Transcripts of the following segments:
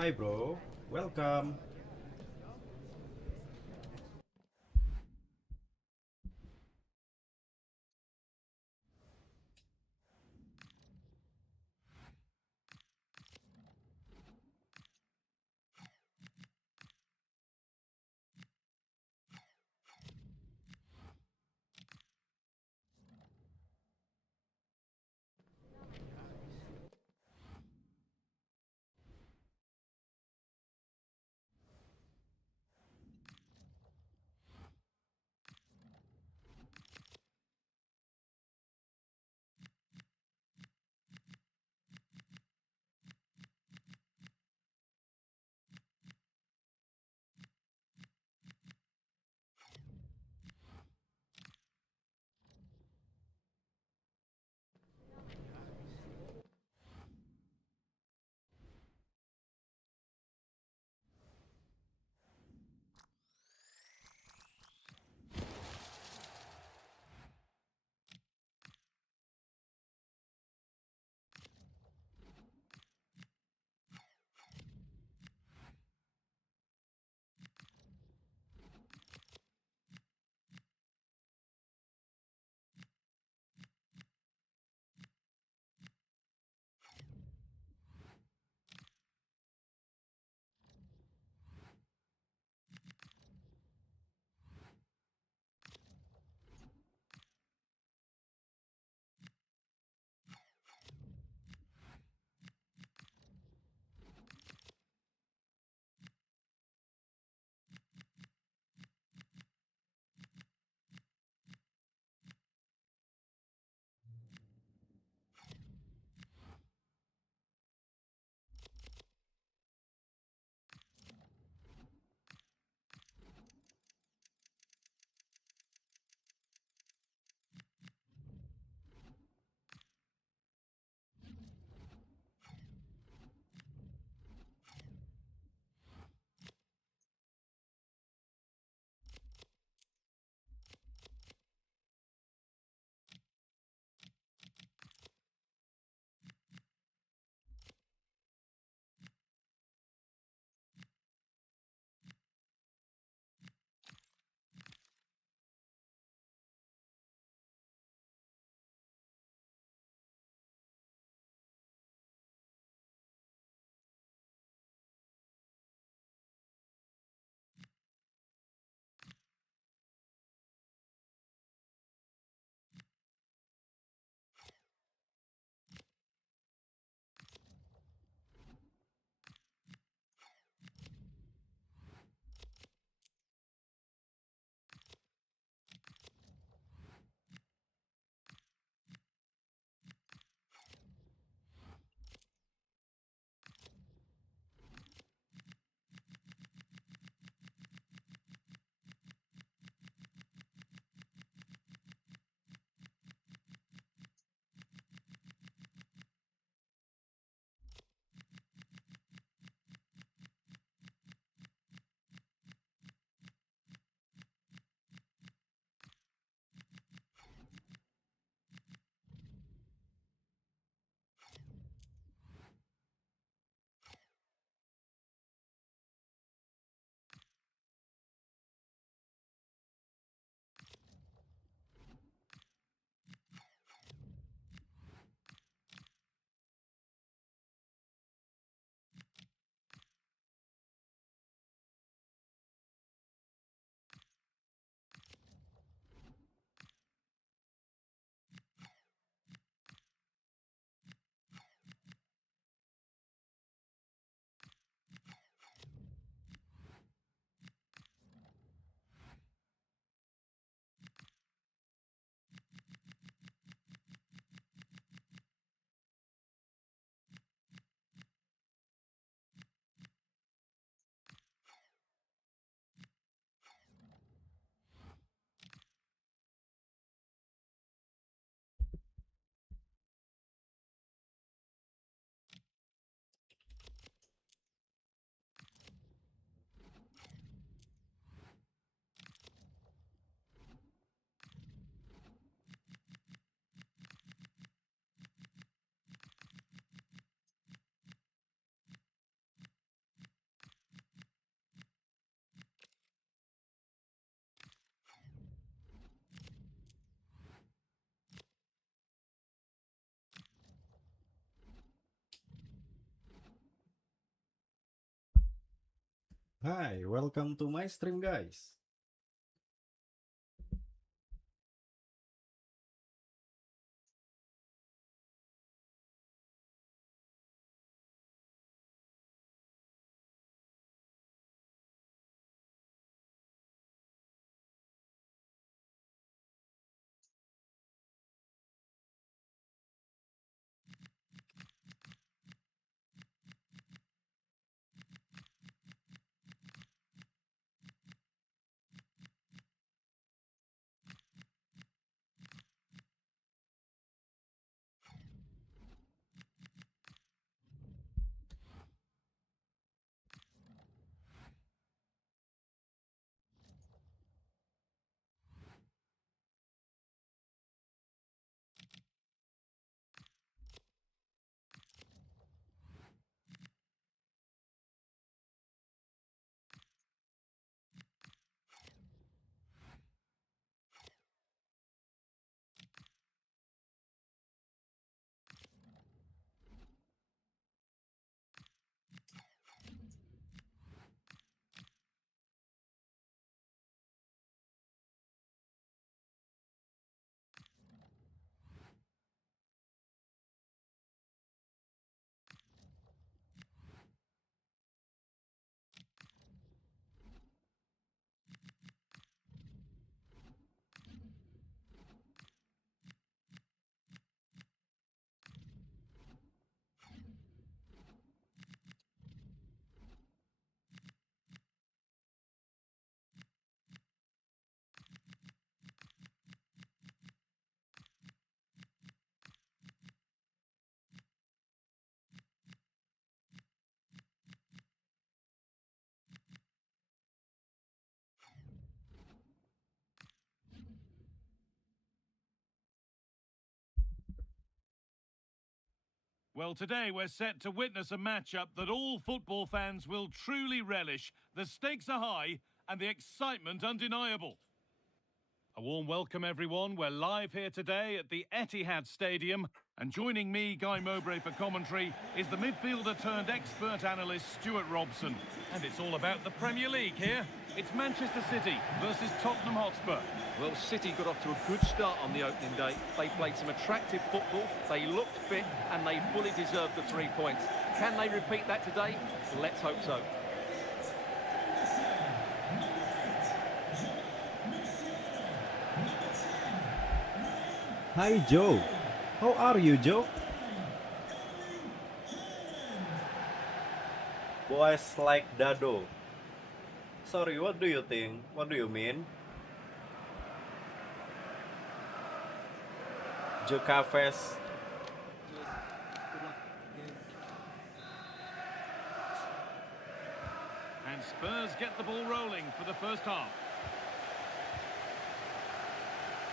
Hi bro, welcome. Hi, welcome to my stream, guys. Well, today we're set to witness a matchup that all football fans will truly relish. The stakes are high and the excitement undeniable. A warm welcome, everyone. We're live here today at the Etihad Stadium. And joining me, Guy Mowbray, for commentary is the midfielder turned expert analyst Stuart Robson. And it's all about the Premier League here. It's Manchester City versus Tottenham Hotspur. Well, City got off to a good start on the opening day. They played some attractive football, they looked fit, and they fully deserved the 3 points. Can they repeat that today? Let's hope so. Hi, Joe. How are you, Joe? Boys like Dado. Sorry, what do you think? What do you mean? Jokafes. And Spurs get the ball rolling for the first half.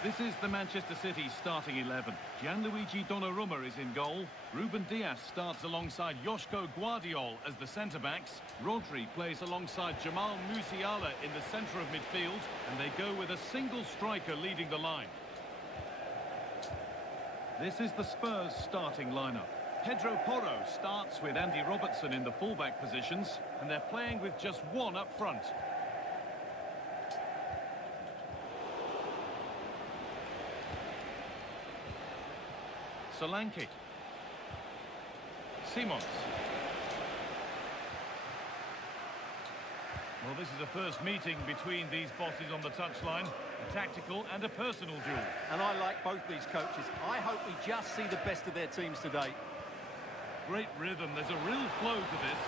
This is the Manchester City starting 11. Gianluigi Donnarumma is in goal. Ruben Dias starts alongside Joško Guardiol as the centre-backs. Rodri plays alongside Jamal Musiala in the centre of midfield. And they go with a single striker leading the line. This is the Spurs starting lineup. Pedro Porro starts with Andy Robertson in the fullback positions. And they're playing with just one up front. Solanke. Simons. Well, this is a first meeting between these bosses on the touchline. A tactical and a personal duel. And I like both these coaches. I hope we just see the best of their teams today. Great rhythm. There's a real flow to this.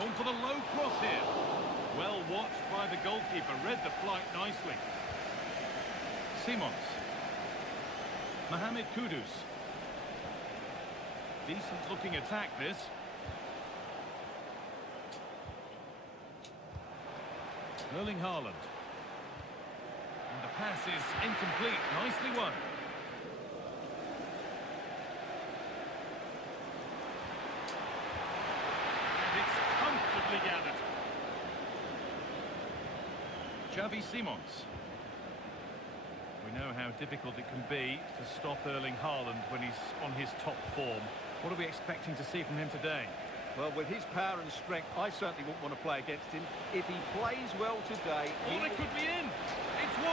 Gone for the low cross here. Well watched by the goalkeeper. Read the flight nicely. Simons. Mohamed Kudus. Decent looking attack, this. Erling Haaland. And the pass is incomplete. Nicely won. And it's comfortably gathered. Xavi Simons. We know how difficult it can be to stop Erling Haaland when he's on his top form. What are we expecting to see from him today? Well, with his power and strength, I certainly wouldn't want to play against him. If he plays well today... Oh, it could be in. It's 1-0.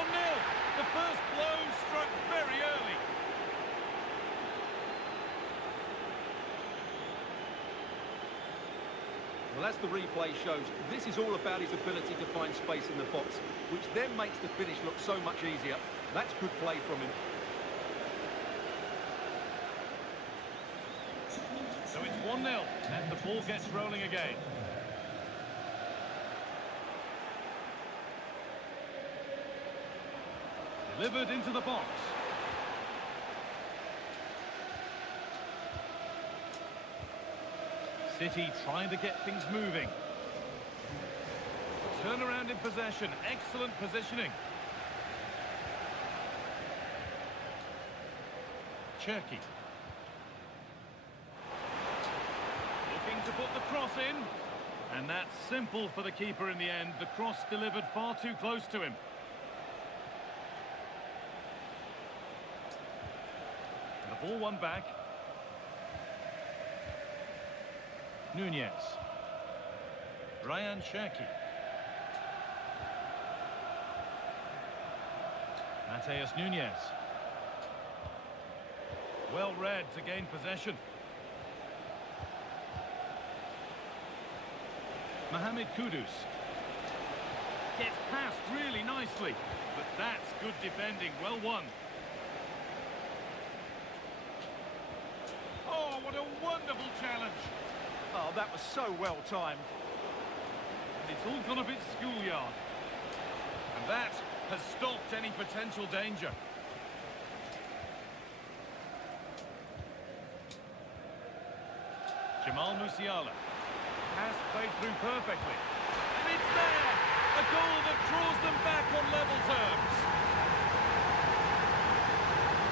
The first blow struck very early. Well, as the replay shows, this is all about his ability to find space in the box, which then makes the finish look so much easier. That's good play from him. So it's 1-0, and the ball gets rolling again. Delivered into the box. City trying to get things moving. Turnaround in possession. Excellent positioning. Cherky. Looking to put the cross in. And that's simple for the keeper in the end. The cross delivered far too close to him. And the ball won back. Nunez. Ryan Cherky. Mateus Nunez. Well read to gain possession. Mohamed Kudus. Gets past really nicely, but that's good defending, well won. Oh, what a wonderful challenge. Oh, that was so well timed. It's all gone a bit schoolyard. And that has stopped any potential danger. Jamal Musiala has played through perfectly. And it's there! A goal that draws them back on level terms.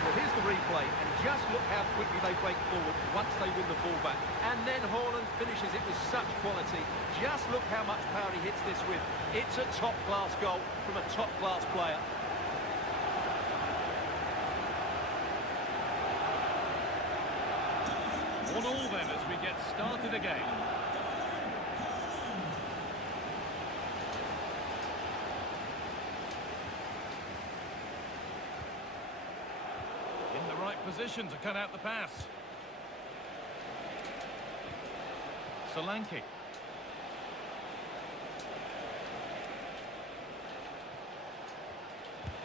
Well, here's the replay, and just look how quickly they break forward once they win the ball back. And then Haaland finishes it with such quality. Just look how much power he hits this with. It's a top-class goal from a top-class player. 1-1 then as we get started again. In the right position to cut out the pass. Solanke.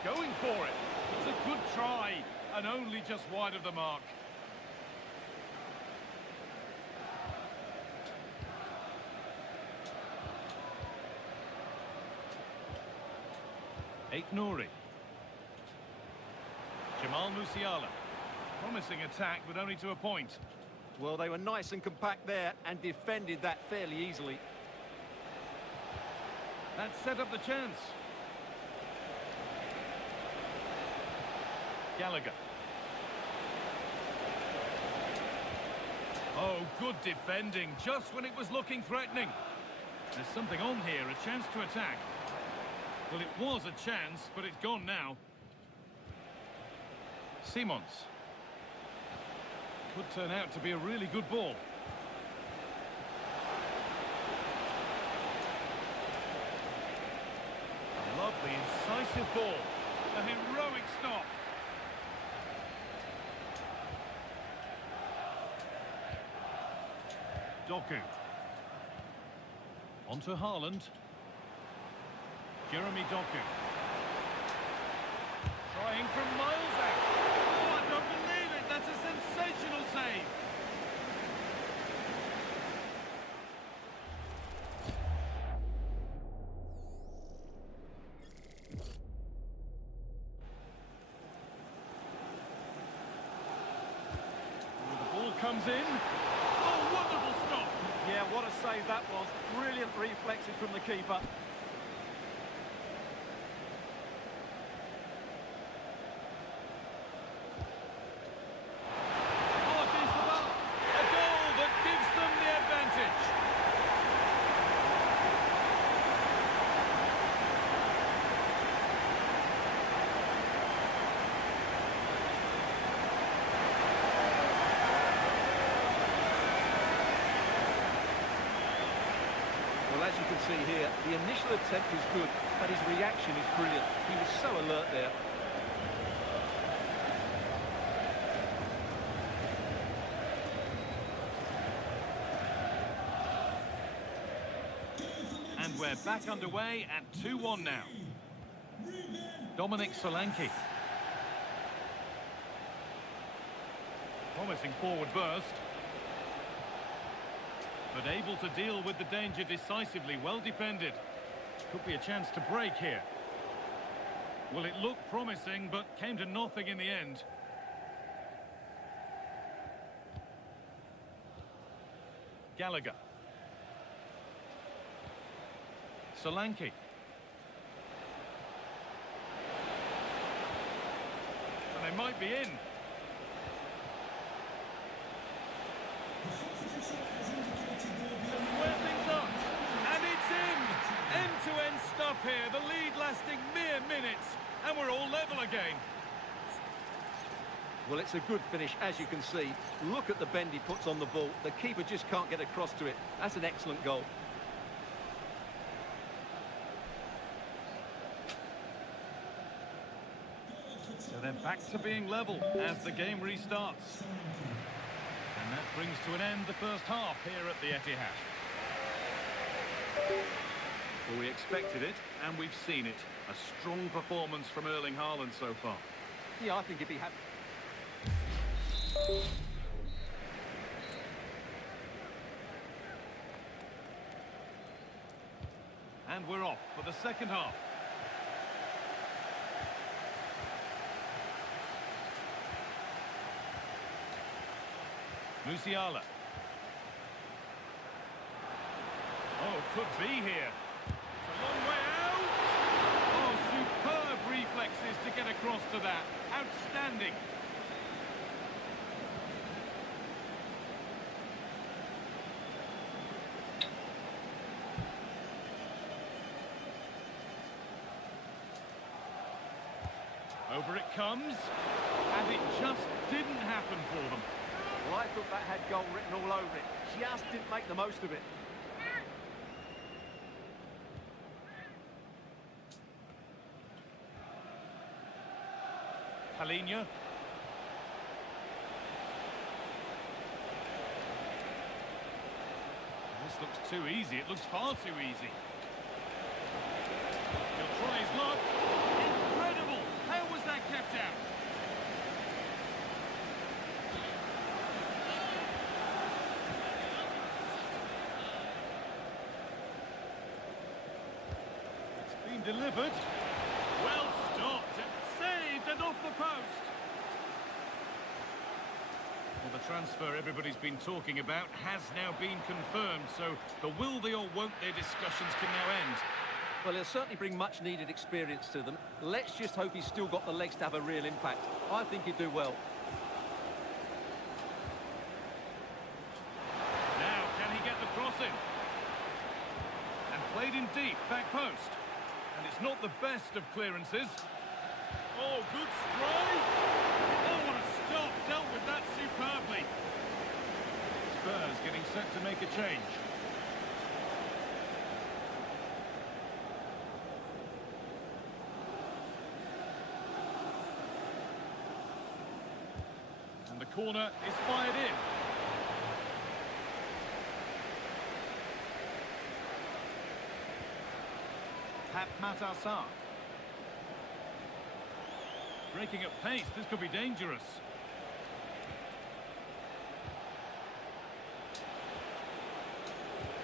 Going for it. It's a good try, and only just wide of the mark. Nouri. Jamal Musiala. Promising attack, but only to a point. Well, they were nice and compact there and defended that fairly easily. That set up the chance. Gallagher. Oh, good defending, just when it was looking threatening. There's something on here, a chance to attack. Well, it was a chance, but it's gone now. Simons. Could turn out to be a really good ball. A lovely, incisive ball. A heroic stop. Doku. On to Haaland. Jeremy Doku. Trying from miles out. Oh, I don't believe it. That's a sensational save. The ball comes in. Oh, wonderful stop. Yeah, what a save that was. Brilliant reflexes from the keeper. see here. The initial attempt is good, but his reaction is brilliant. He was so alert there. And we're back underway at 2-1 now. Dominanc. Promising forward burst. But able to deal with the danger decisively, well defended. Could be a chance to break here. Well, it looked promising, but came to nothing in the end. Gallagher. Solanke. And they might be in. Square things up. And it's in. End-to-end stuff here. The lead lasting mere minutes. And we're all level again. Well, it's a good finish, as you can see. Look at the bend he puts on the ball. The keeper just can't get across to it. That's an excellent goal. So they're back to being level as the game restarts. And that brings to an end the first half here at the Etihad. Well, we expected it, and we've seen it. A strong performance from Erling Haaland so far. Yeah, I think he'd be happy. And we're off for the second half. Musiala. Oh, could be here. It's a long way out. Oh, superb reflexes to get across to that. Outstanding. Over it comes, and it just didn't happen for them. Well, I thought that had goal written all over it. Just didn't make the most of it. Palinha. This looks too easy. It looks far too easy. He'll try his luck. Incredible! How was that kept out? It's been delivered. Well stopped. Saved and off the post. Well, the transfer everybody's been talking about has now been confirmed, so the will they or won't they discussions can now end. Well, he'll certainly bring much-needed experience to them. Let's just hope he's still got the legs to have a real impact. I think he'd do well. Now, can he get the cross in? And played in deep, back post. And it's not the best of clearances. Oh, good strike! Oh, what a stop! Dealt with that superbly. Spurs getting set to make a change. And the corner is fired in. Pat Matassar. Breaking at pace, this could be dangerous.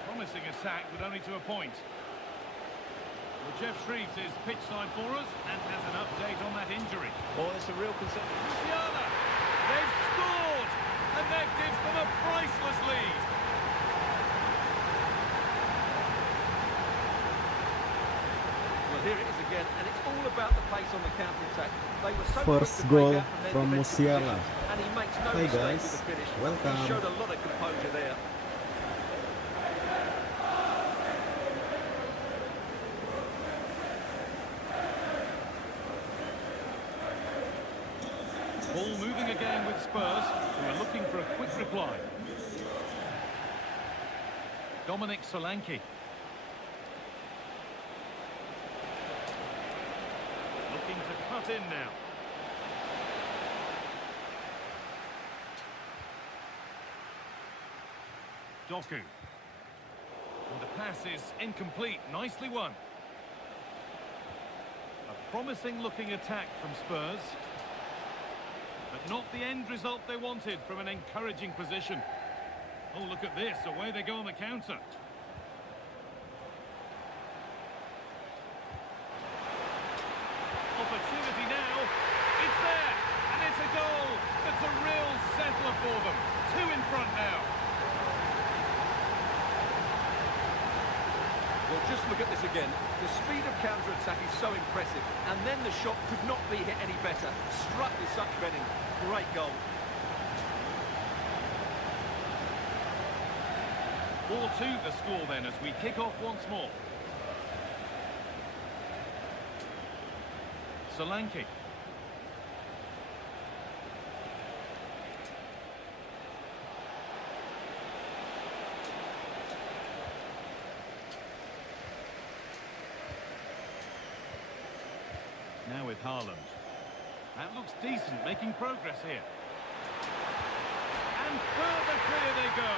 Promising attack, but only to a point. Well, Jeff Shreves is pitch side for us and has an update on that injury. Well, it's a real concern. Musiala! They've scored! And that gives them a priceless lead. Well, here it is again, and it's all about the pace on the counter-attack. They were so First quick to goal break out their from defensive Musiala. positions, and he makes no Hey mistake guys, with the finish. welcome. He showed a lot of composure there. Ball moving again with Spurs, who are looking for a quick reply. Dominanc. looking to cut in now. Doku. And the pass is incomplete. Nicely won. A promising looking attack from Spurs. But not the end result they wanted from an encouraging position. Oh, look at this. Away they go on the counter. Opportunity now. It's there. And it's a goal. That's a real settler for them. 2 in front now. Well, just look at this again. The speed of counter-attack is so impressive. And then the shot could not be hit any better. Struck with such venom. Great goal. 4-2 the score then as we kick off once more. Solanke. Now with Haaland. That looks decent, making progress here. And further clear they go.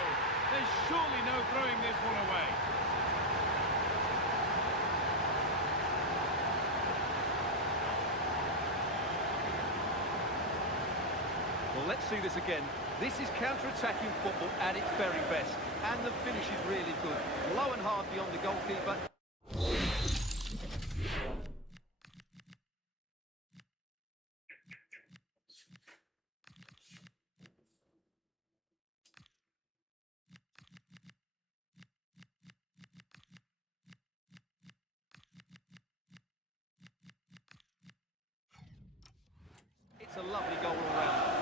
There's surely no throwing this one away. Well, let's see this again. This is counter-attacking football at its very best. And the finish is really good. Low and hard beyond the goalkeeper. It's a lovely goal all round.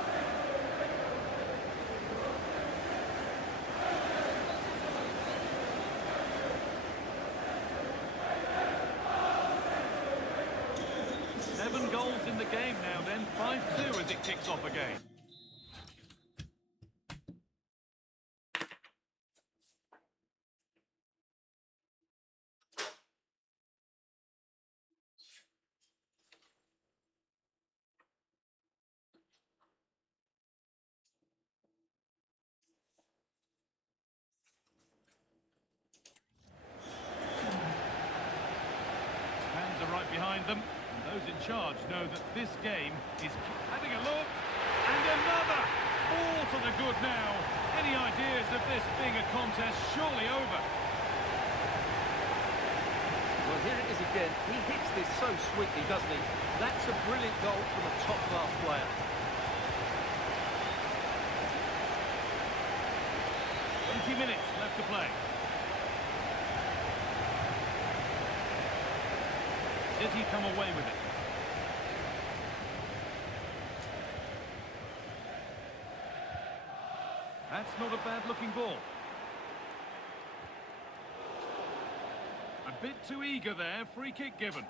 Seven goals in the game now then, 5-2 as it kicks off again. Fans are right behind them. Those in charge know that this game is having a look. And another! All to the good now. Any ideas of this being a contest surely over? Well, here it is again. He hits this so sweetly, doesn't he? That's a brilliant goal from a top-class player. 20 minutes left to play. City come away with it. That's not a bad-looking ball. A bit too eager there, free kick given.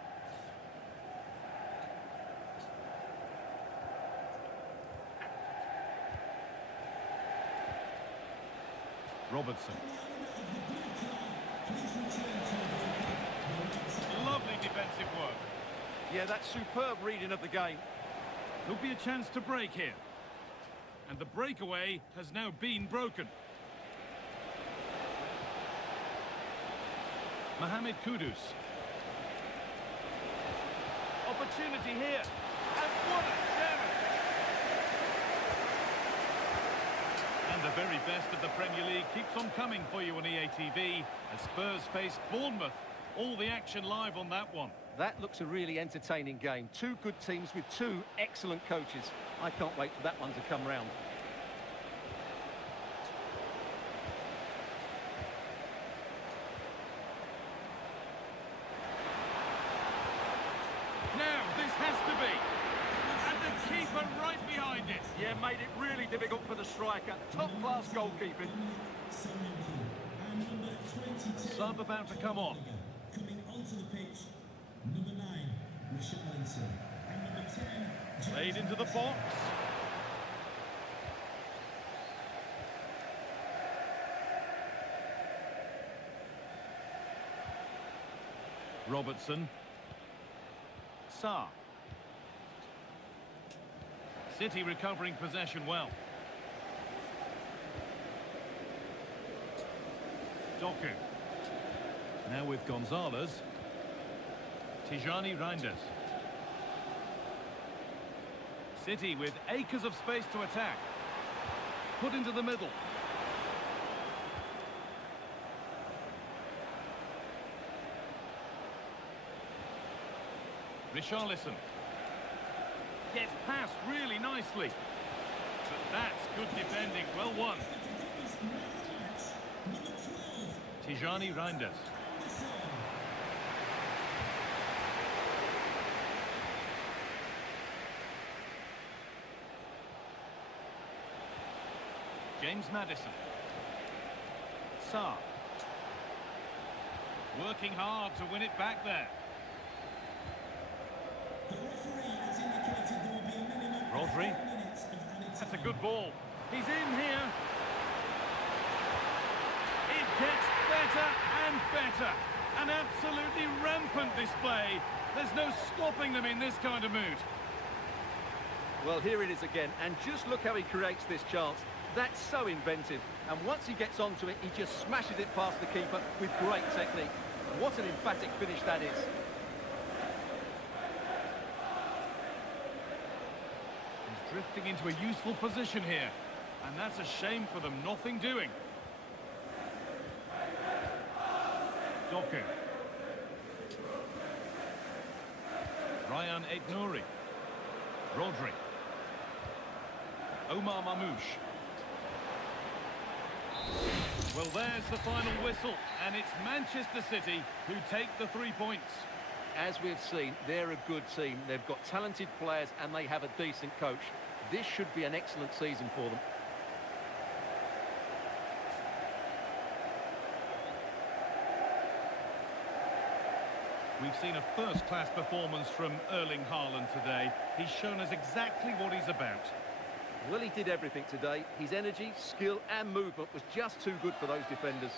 Robertson. Lovely defensive work. Yeah, that's superb reading of the game. Could be a chance to break here. And the breakaway has now been broken. Mohamed Kudus. Opportunity here. And what a chance! And the very best of the Premier League keeps on coming for you on EA TV as Spurs face Bournemouth. All the action live on that one. That looks a really entertaining game. Two good teams with two excellent coaches. I can't wait for that one to come round. Now, this has to be. And the keeper right behind it. Yeah, made it really difficult for the striker. Top-class goalkeeping. Sub about to come on. Coming onto the pitch, number 9, Enzo. And number 10, Played into the box. Robertson. Sarr. City recovering possession well. Doku. Now with Gonzalez. Tijani Reinders. City with acres of space to attack. Put into the middle. Richarlison. Gets past really nicely. But that's good defending. Well won. Tijani Reinders. James Maddison. Sarr. Working hard to win it back there. Rodri. That's a good ball. He's in here. It gets better and better. An absolutely rampant display. There's no stopping them in this kind of mood. Well, here it is again, and just look how he creates this chance. That's so inventive, and once he gets onto it, he just smashes it past the keeper with great technique. What an emphatic finish that is. He's drifting into a useful position here, and that's a shame for them. Nothing doing. Doku. Ryan Aït-Nouri. Rodri. Omar Mamouche. Well, there's the final whistle, and it's Manchester City who take the 3 points. As we've seen, they're a good team. They've got talented players and they have a decent coach. This should be an excellent season for them. We've seen a first-class performance from Erling Haaland today. He's shown us exactly what he's about. Well, he did everything today. His energy, skill and movement was just too good for those defenders.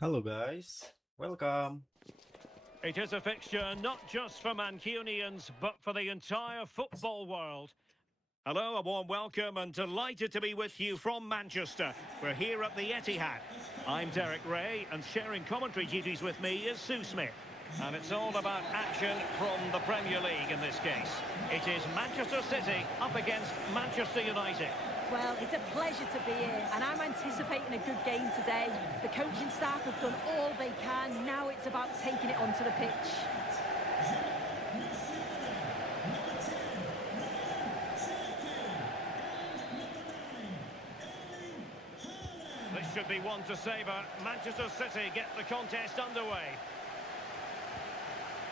Hello guys, welcome. It is a fixture not just for Mancunians, but for the entire football world. Hello, a warm welcome and delighted to be with you from Manchester. We're here at the Etihad. I'm Derek Ray and sharing commentary duties with me is Sue Smith. And it's all about action from the Premier League in this case. It is Manchester City up against Manchester United. Well, it's a pleasure to be here, and I'm anticipating a good game today. The coaching staff have done all they can. Now it's about taking it onto the pitch. This should be one to savour. Manchester City get the contest underway.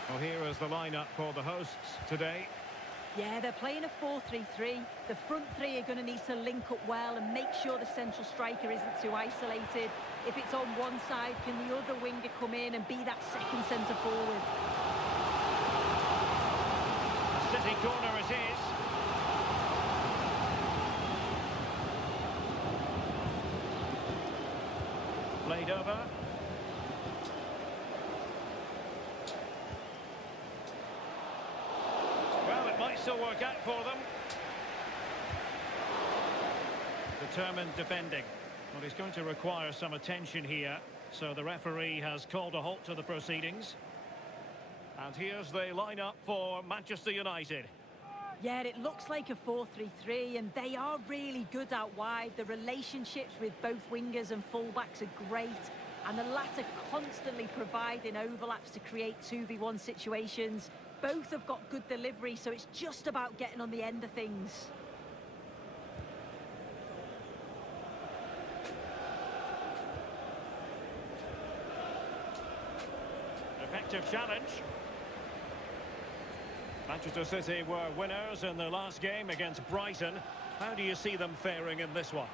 Well, here is the lineup for the hosts today. Yeah, they're playing a 4-3-3. The front three are going to need to link up well and make sure the central striker isn't too isolated. If it's on one side, can the other winger come in and be that second centre forward? The City corner it is. Played over. Well, it might still work out for them. Determined defending. Well, he's going to require some attention here. So the referee has called a halt to the proceedings. And here's the lineup for Manchester United. Yeah, it looks like a 4-3-3, and they are really good out wide. The relationships with both wingers and fullbacks are great, and the latter constantly providing overlaps to create 2v1 situations. Both have got good delivery, so it's just about getting on the end of things. Effective challenge. Manchester City were winners in the last game against Brighton. How do you see them faring in this one?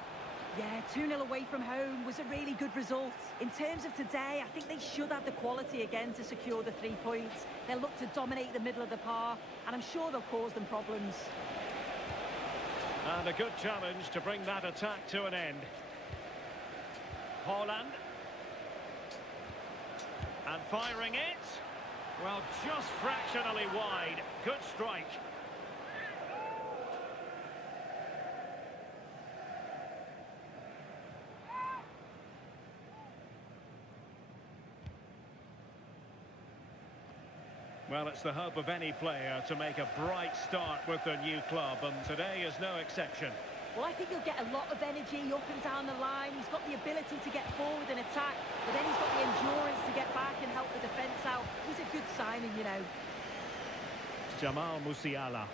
Yeah, 2-0 away from home was a really good result. In terms of today, I think they should have the quality again to secure the 3 points. They'll look to dominate the middle of the park, and I'm sure they'll cause them problems. And a good challenge to bring that attack to an end. Haaland. And firing it. Well, just fractionally wide. Good strike. Well, it's the hope of any player to make a bright start with their new club, and today is no exception. Well, I think he'll get a lot of energy up and down the line. He's got the ability to get forward and attack, but then he's got the endurance to get back and help the defence out. He's a good signing, you know. Jamal Musiala.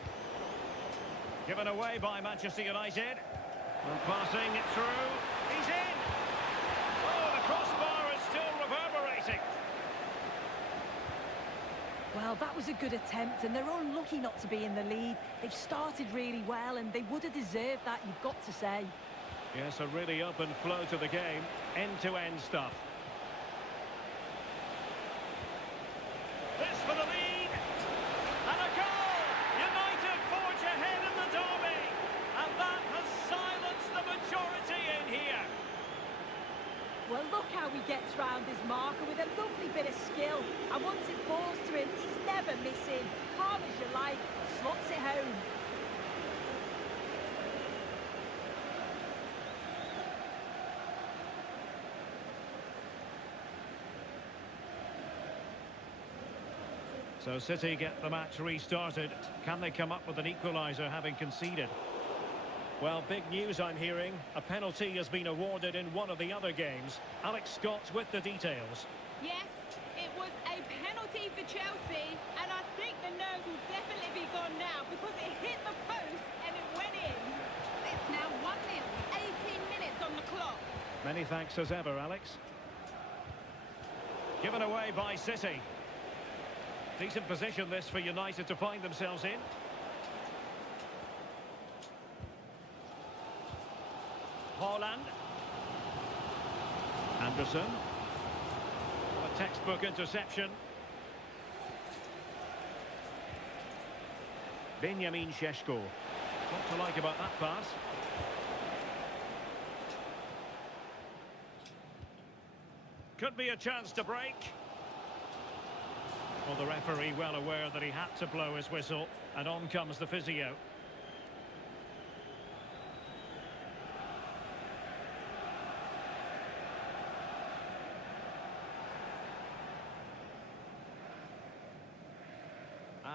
Given away by Manchester United. And passing it through. He's in! Oh, the crossbar is still reverberating. Well, that was a good attempt, and they're unlucky not to be in the lead. They've started really well, and they would have deserved that, you've got to say. Yes, a really open flow to the game. End-to-end stuff. This for the lead. And a goal! United forge ahead in the derby. And that has silenced the majority in here. Well, look how he gets round his marker with a lovely bit of skill. And once it falls to him, he's never missing. Calm as you like, slots it home. So City get the match restarted. Can they come up with an equaliser having conceded? Well, big news I'm hearing. A penalty has been awarded in one of the other games. Alex Scott with the details. Yes, it was a penalty for Chelsea, and I think the nerves will definitely be gone now because it hit the post and it went in. It's now 1-0, 18 minutes on the clock. Many thanks as ever, Alex. Given away by City. Decent position this for United to find themselves in. Haaland. Anderson. A textbook interception. Benjamin Šeško. What to like about that pass? Could be a chance to break. Well, the referee well aware that he had to blow his whistle, and on comes the physio.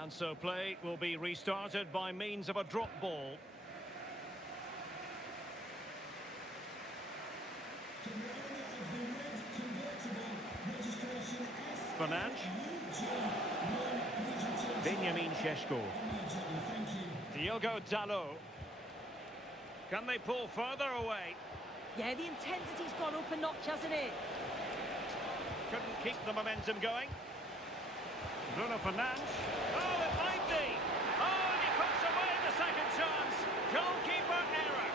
And so play will be restarted by means of a drop ball. Dominanc. Benjamin Šeško. Diogo Dalot. Can they pull further away? Yeah, the intensity's gone up a notch, hasn't it? Couldn't keep the momentum going. Bruno Fernandes. Oh, it might be. Oh, and he puts away the second chance. Goalkeeper error.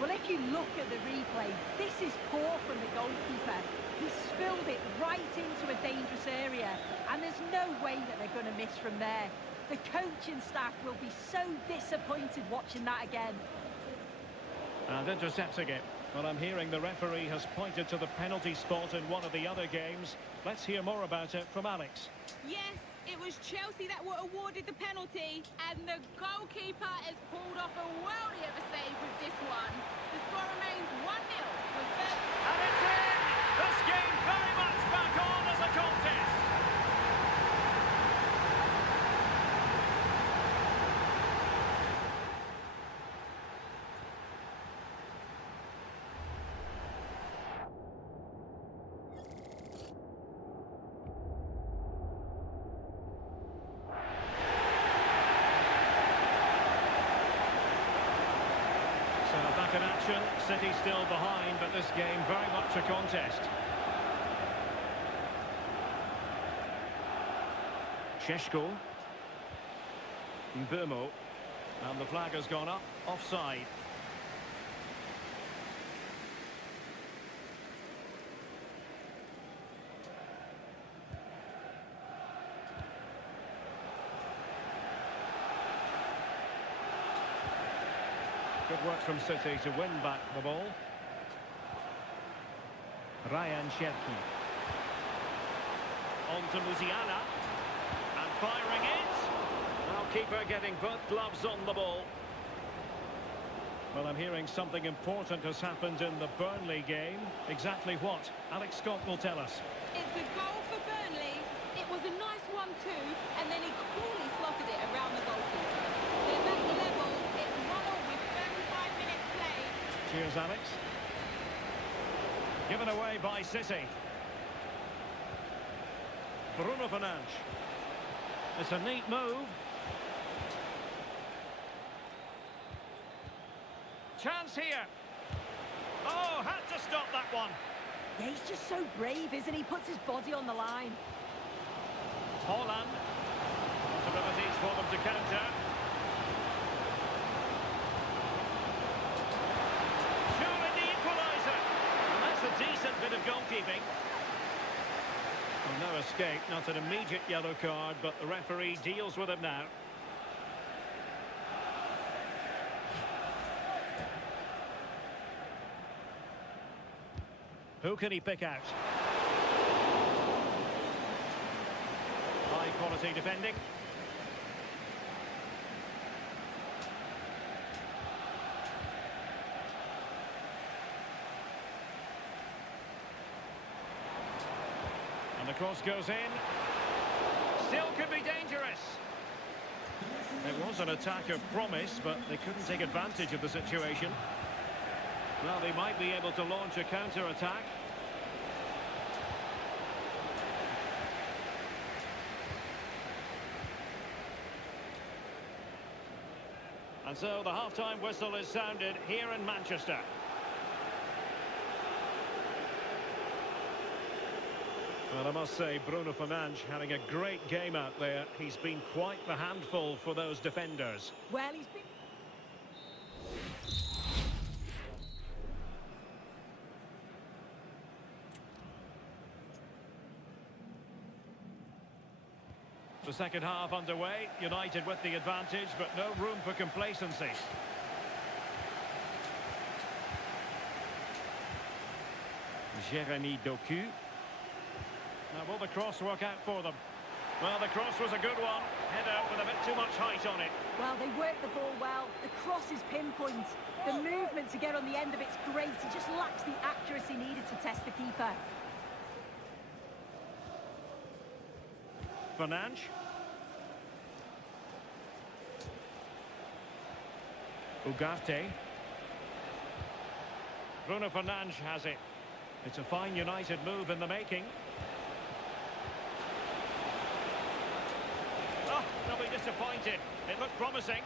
Well, if you look at the replay, this is poor from the goalkeeper. He spilled it right into a dangerous area, and there's no way that they're going to miss from there. The coaching staff will be so disappointed watching that again. And intercepting it. Well, I'm hearing the referee has pointed to the penalty spot in one of the other games. Let's hear more about it from Alex. Yes, it was Chelsea that were awarded the penalty, and the goalkeeper has pulled off a worldie of a save with this one. The score remains 1-0. And it's in! This game very much back on as a contest. Back in action, City still behind, but this game very much a contest. Šeško. Mbeumo. And the flag has gone up, offside. Good work from City to win back the ball. Ryan Cherki. On to Musiala. And firing it. Now keeper getting both gloves on the ball. Well, I'm hearing something important has happened in the Burnley game. Exactly what? Alex Scott will tell us. It's a goal for Burnley. It was a nice one too, and then he coolly slotted it around the goalkeeper. They're back level. It's 1-1 with 35 minutes played. Cheers, Alex. Given away by City. Bruno Fernandes. It's a neat move. Chance here. Oh, had to stop that one. Yeah, he's just so brave, isn't he? Puts his body on the line. Holland. Possibilities for them to counter. Surely the equaliser. And that's a decent bit of goalkeeping. Well, no escape, not an immediate yellow card, but the referee deals with it now. Who can he pick out? High quality defending. And the cross goes in. Still could be dangerous. It was an attack of promise, but they couldn't take advantage of the situation. Well, they might be able to launch a counter-attack. And so the half-time whistle is sounded here in Manchester. Well, I must say, Bruno Fernandes having a great game out there. He's been quite the handful for those defenders. Well, he's been... The second half underway, United with the advantage, but no room for complacency. Jeremy Doku. Now, will the cross work out for them? Well, the cross was a good one. Header with a bit too much height on it. Well, they worked the ball well. The cross is pinpoint. The movement to get on the end of it's great. He just lacks the accuracy needed to test the keeper. Dominanc. Ugarte. Bruno Fernandes has it. It's a fine United move in the making. Oh, they'll be disappointed. It looked promising.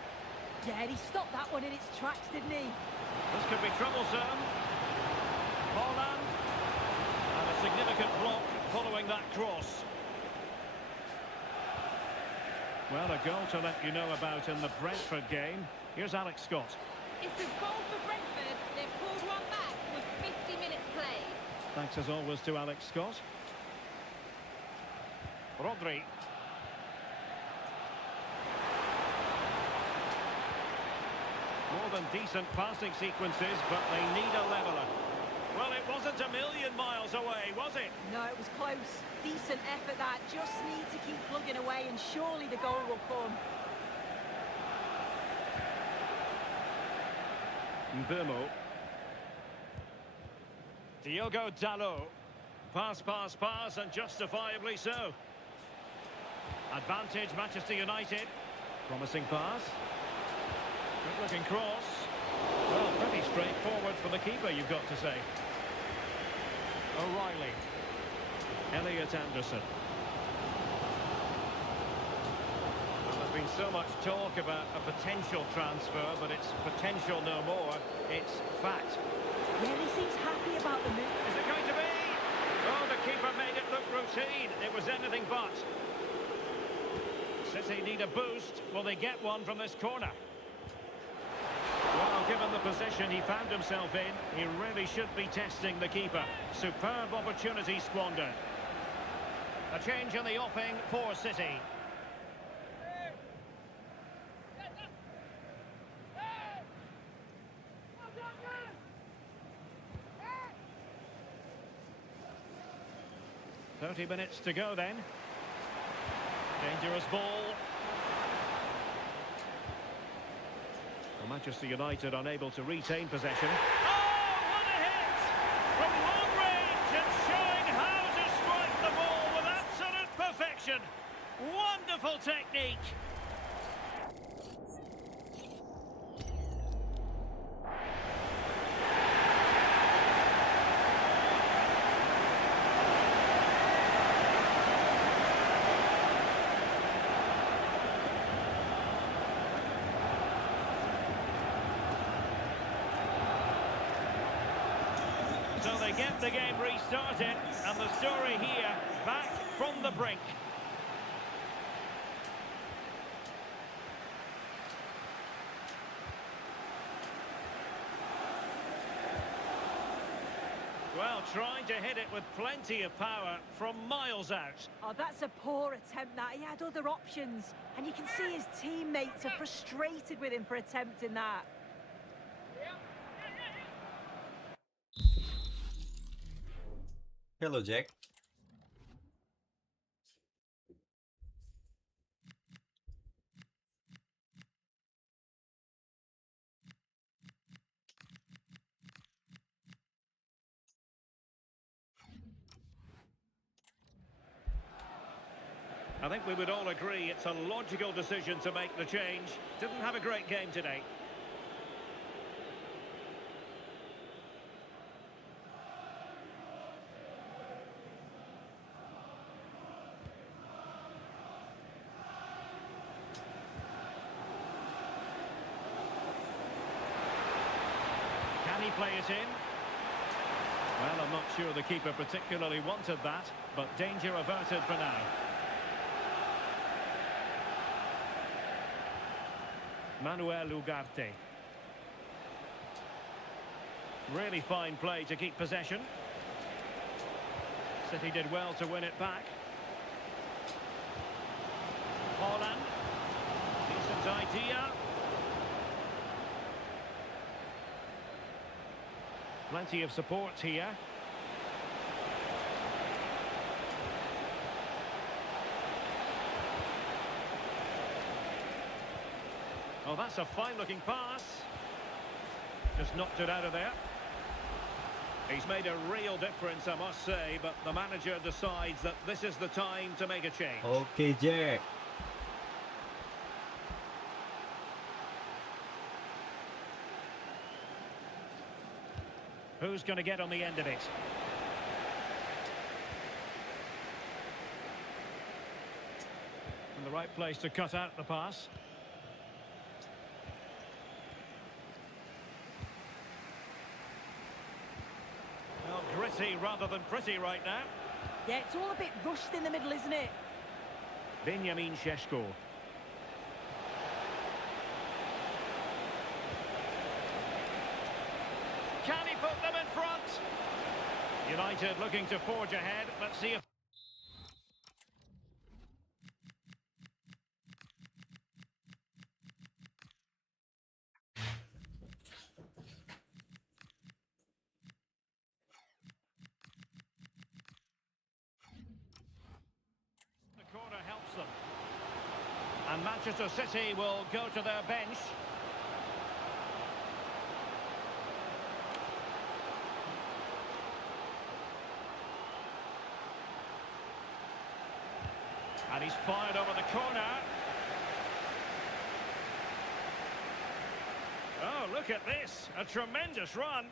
Yeah, and he stopped that one in its tracks, didn't he? This could be troublesome. Holland. And a significant block following that cross. Well, a goal to let you know about in the Brentford game. Here's Alex Scott. It's a goal for Brentford. They've pulled one back with 50 minutes played. Thanks as always to Alex Scott. Rodri. More than decent passing sequences, but they need a leveller. Well, it wasn't a million miles away, was it? No, it was close. Decent effort that. Just need to keep plugging away and surely the goal will come. Mbeumo. Diogo Dalot. Pass, pass, pass, and justifiably so. Advantage Manchester United. Promising pass. Good looking cross. Well, pretty straightforward for the keeper, you've got to say. O'Reilly. Elliot Anderson. Well, there's been so much talk about a potential transfer, but it's potential no more. It's fact. Yeah, he seems happy about the move. Is it going to be? Oh, the keeper made it look routine. It was anything but. City need a boost. Will they get one from this corner? Well, given the position he found himself in, he really should be testing the keeper. Superb opportunity squandered. A change in the offing for City. "30 minutes to go then. Dangerous ball. Well, Manchester United unable to retain possession. Oh, what a hit! From long range and showing how to strike the ball with absolute perfection. Wonderful technique. So they get the game restarted, and the story here, back from the brink. Well, trying to hit it with plenty of power from miles out. Oh, that's a poor attempt, that. He had other options. And you can see his teammates are frustrated with him for attempting that. Hello, Jack. I think we would all agree it's a logical decision to make the change. Didn't have a great game today. Can he play it in? Well, I'm not sure the keeper particularly wanted that, but danger averted for now. Manuel Ugarte. Really fine play to keep possession. City did well to win it back. Holland. Decent idea. Plenty of support here. Oh, that's a fine-looking pass. Just knocked it out of there. He's made a real difference, I must say, but the manager decides that this is the time to make a change. Okay, Jack. Who's going to get on the end of it? In the right place to cut out the pass. Well, gritty rather than pretty right now. Yeah, it's all a bit rushed in the middle, isn't it? Benjamin Šeško. Can he put them in front? United looking to forge ahead. Let's see if... The corner helps them. And Manchester City will go to their bench. And he's fired over the corner. Oh, look at this. A tremendous run.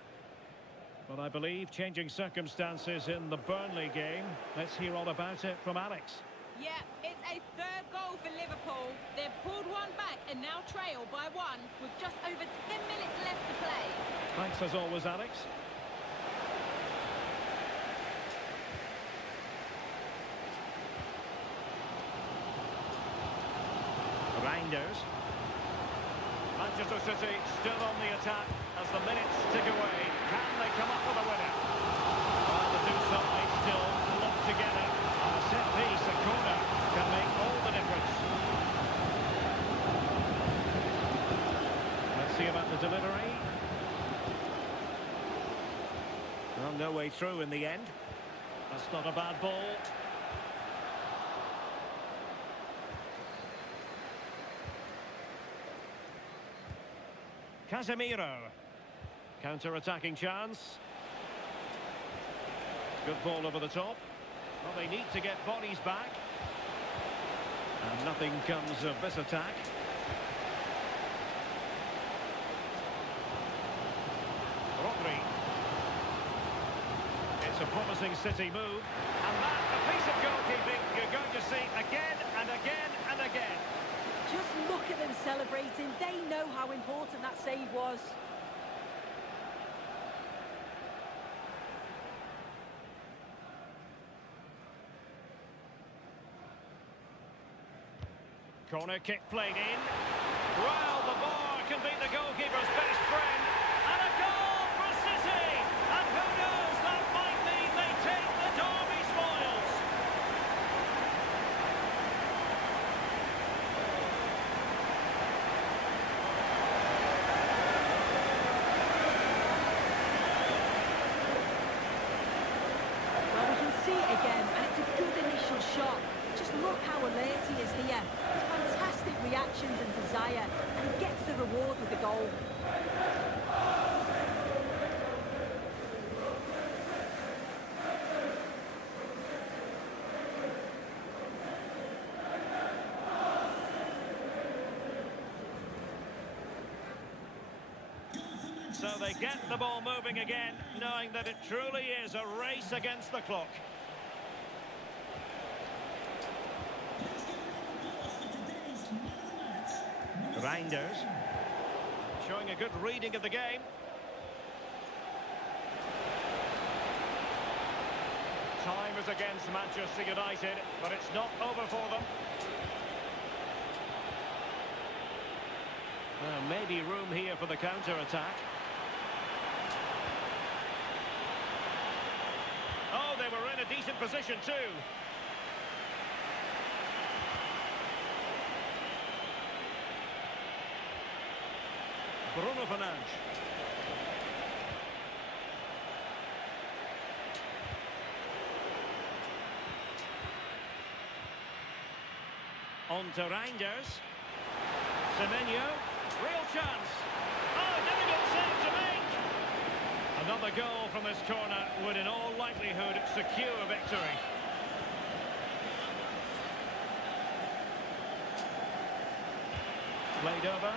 But I believe changing circumstances in the Burnley game. Let's hear all about it from Alex. Yeah, it's a third goal for Liverpool. They've pulled one back and now trail by one with just over 10 minutes left to play. Thanks as always, Alex. Reinders. Manchester City still on the attack as the minutes tick away. Can they come up with a winner? Well, the two sides still locked together. And a set piece, a corner, can make all the difference. Let's see about the delivery. Well, no way through in the end. That's not a bad ball. Casemiro. Counter-attacking chance. Good ball over the top. Well, they need to get bodies back. And nothing comes of this attack. Rodri. It's a promising City move. And that, a piece of goalkeeping you're going to see again and again and again. Just look at them celebrating. They know how important that save was. Corner kick played in. Well, the bar can be the goalkeeper's best friend. And a goal for City! And who knows, that might mean they take the derby spoils. Well, we can see it again, and it's a good initial shot. Just look how alert he is here. It's fantastic reactions and desire, and he gets the reward with the goal. So they get the ball moving again, knowing that it truly is a race against the clock. Reinders. Showing a good reading of the game. Time is against Manchester United, but it's not over for them. Well, maybe room here for the counter-attack. Oh, they were in a decent position too. Bruno Fernandes. On to Reinders. Semenyo. Real chance. Oh, difficult save to make. Another goal from this corner would in all likelihood secure victory. Played over.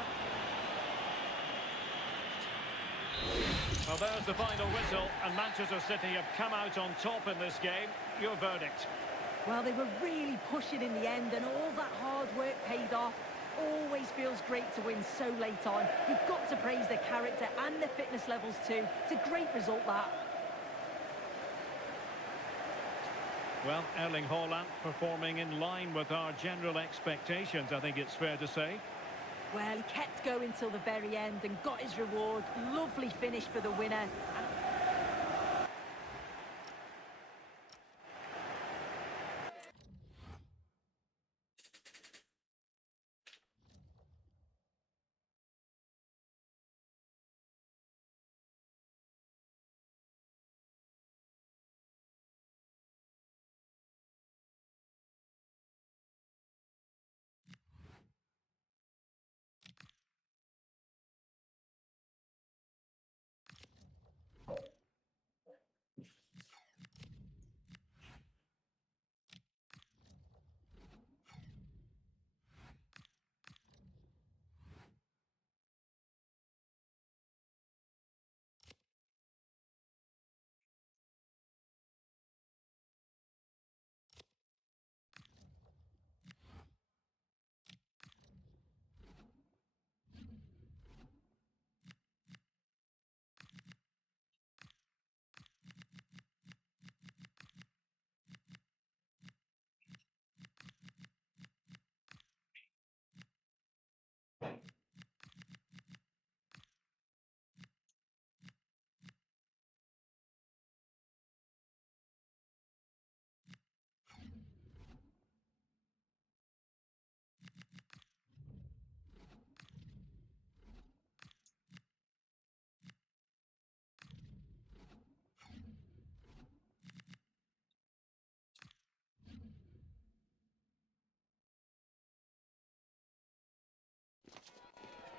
Well, there's the final whistle, and Manchester City have come out on top in this game. Your verdict? Well, they were really pushing in the end, and all that hard work paid off. Always feels great to win so late on. You've got to praise their character and their fitness levels too. It's a great result, that. Well, Erling Haaland performing in line with our general expectations, I think it's fair to say. Well, he kept going till the very end and got his reward. Lovely finish for the winner.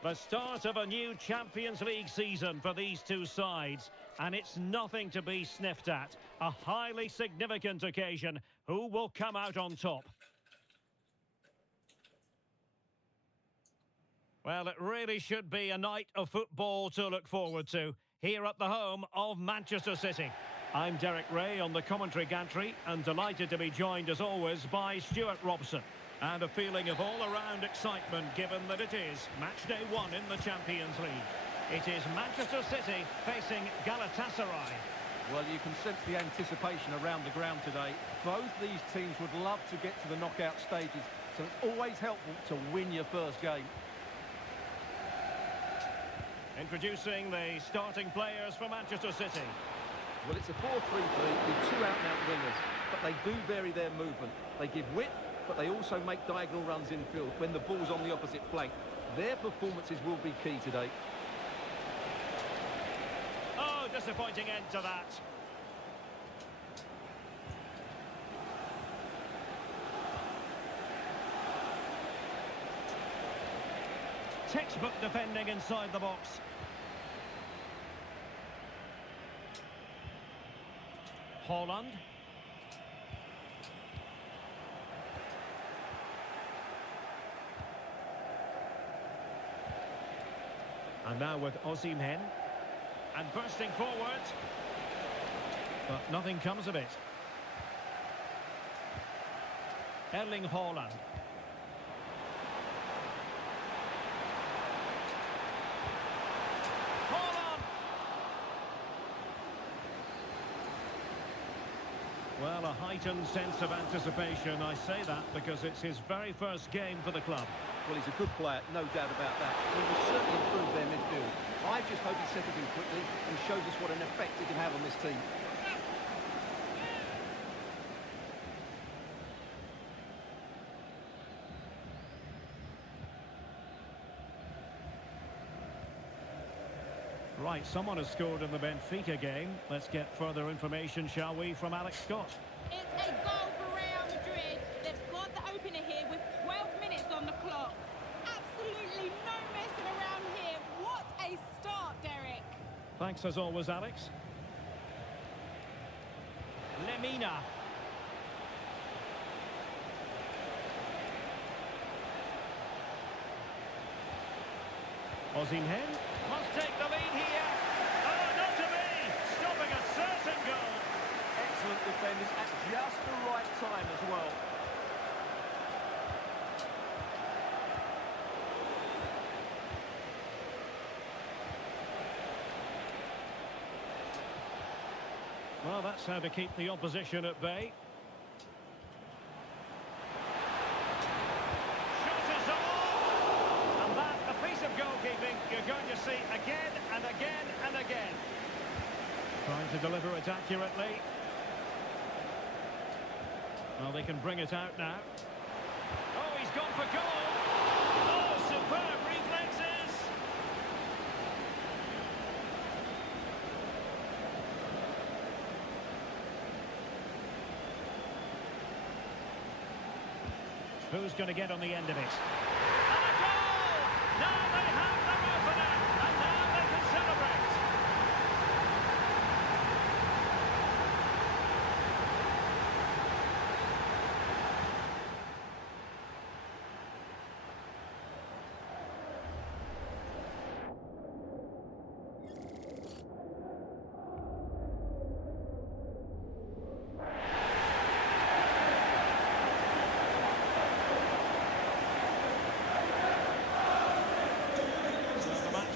The start of a new Champions League season for these two sides, and it's nothing to be sniffed at. A highly significant occasion. Who will come out on top? Well, it really should be a night of football to look forward to, here at the home of Manchester City. I'm Derek Ray on the commentary gantry, and delighted to be joined as always by Stuart Robson. And a feeling of all-around excitement given that it is match day one in the Champions League. It is Manchester City facing Galatasaray. Well, you can sense the anticipation around the ground today. Both these teams would love to get to the knockout stages, so it's always helpful to win your first game. Introducing the starting players for Manchester City. Well, it's a 4-3-3 with two out-and-out wingers, but they do vary their movement. They give width, but they also make diagonal runs infield when the ball's on the opposite flank. Their performances will be key today. Oh, disappointing end to that. Textbook defending inside the box. Haaland. And now with Osimhen. And bursting forward. But nothing comes of it. Erling Haaland. Well, a heightened sense of anticipation. I say that because it's his very first game for the club. Well, he's a good player, no doubt about that. He will certainly improve their midfield. I just hope he settles in quickly and shows us what an effect he can have on this team. Right, someone has scored in the Benfica game. Let's get further information, shall we, from Alex Scott. It's a goal for Real Madrid. They've scored the opener here with 12 minutes on the clock. Absolutely no messing around here. What a start, Derek. Thanks as always, Alex. Lemina. Osimhen must take the lead here. Oh, not to be! Stopping a certain goal. Excellent defenders at just the right time as well. Well, that's how to keep the opposition at bay. Shot is on! And that, a piece of goalkeeping you're going to see again and again and again. Trying to deliver it accurately. Well, they can bring it out now. Oh, he's gone for goal! Oh, superb reflexes! Who's going to get on the end of it? And a goal! Now they have their opener, and now they can celebrate.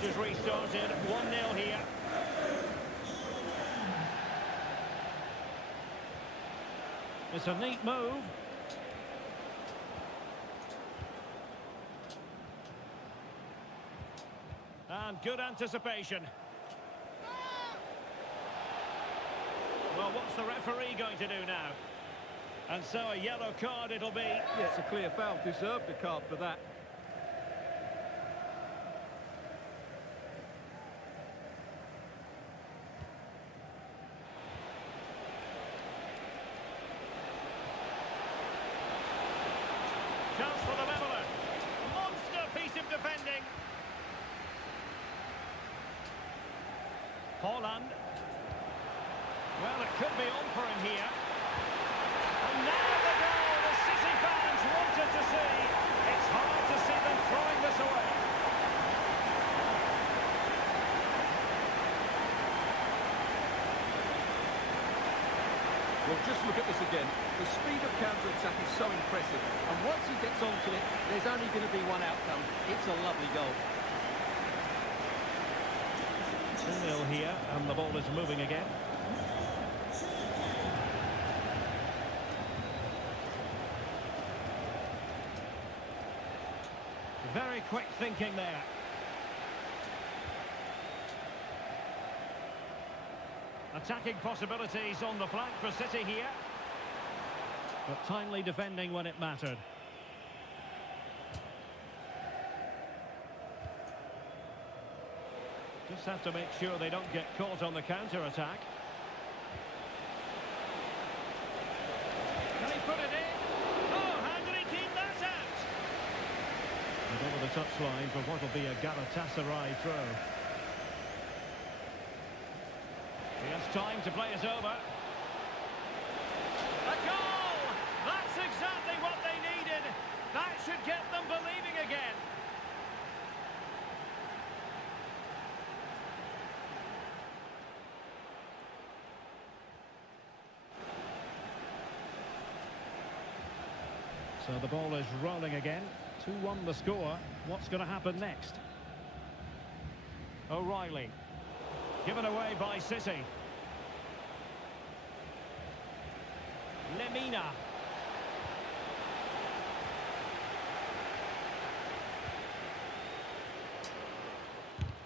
Is restarted, 1-0 here. It's a neat move. And good anticipation. Well, what's the referee going to do now? And so a yellow card it'll be. Yeah, it's a clear foul. Deserved a card for that. Chance for the leveller. Monster piece of defending. Haaland. Well, it could be on for him here. And now the goal the City fans wanted to see. It's hard to see them throwing this away. Well, just look at this again. The speed of counter-attack is so impressive. And once he gets onto it, there's only going to be one outcome. It's a lovely goal. 2-0 here, and the ball is moving again. Very quick thinking there. Attacking possibilities on the flank for City here. But timely defending when it mattered. Just have to make sure they don't get caught on the counter-attack. Can he put it in? Oh, how did he keep that out? And over the touchline for what will be a Galatasaray throw. He has time to play it over. A goal! That's exactly what they needed. That should get them believing again. So the ball is rolling again. 2-1 the score. What's going to happen next? O'Reilly. Given away by City. Lemina.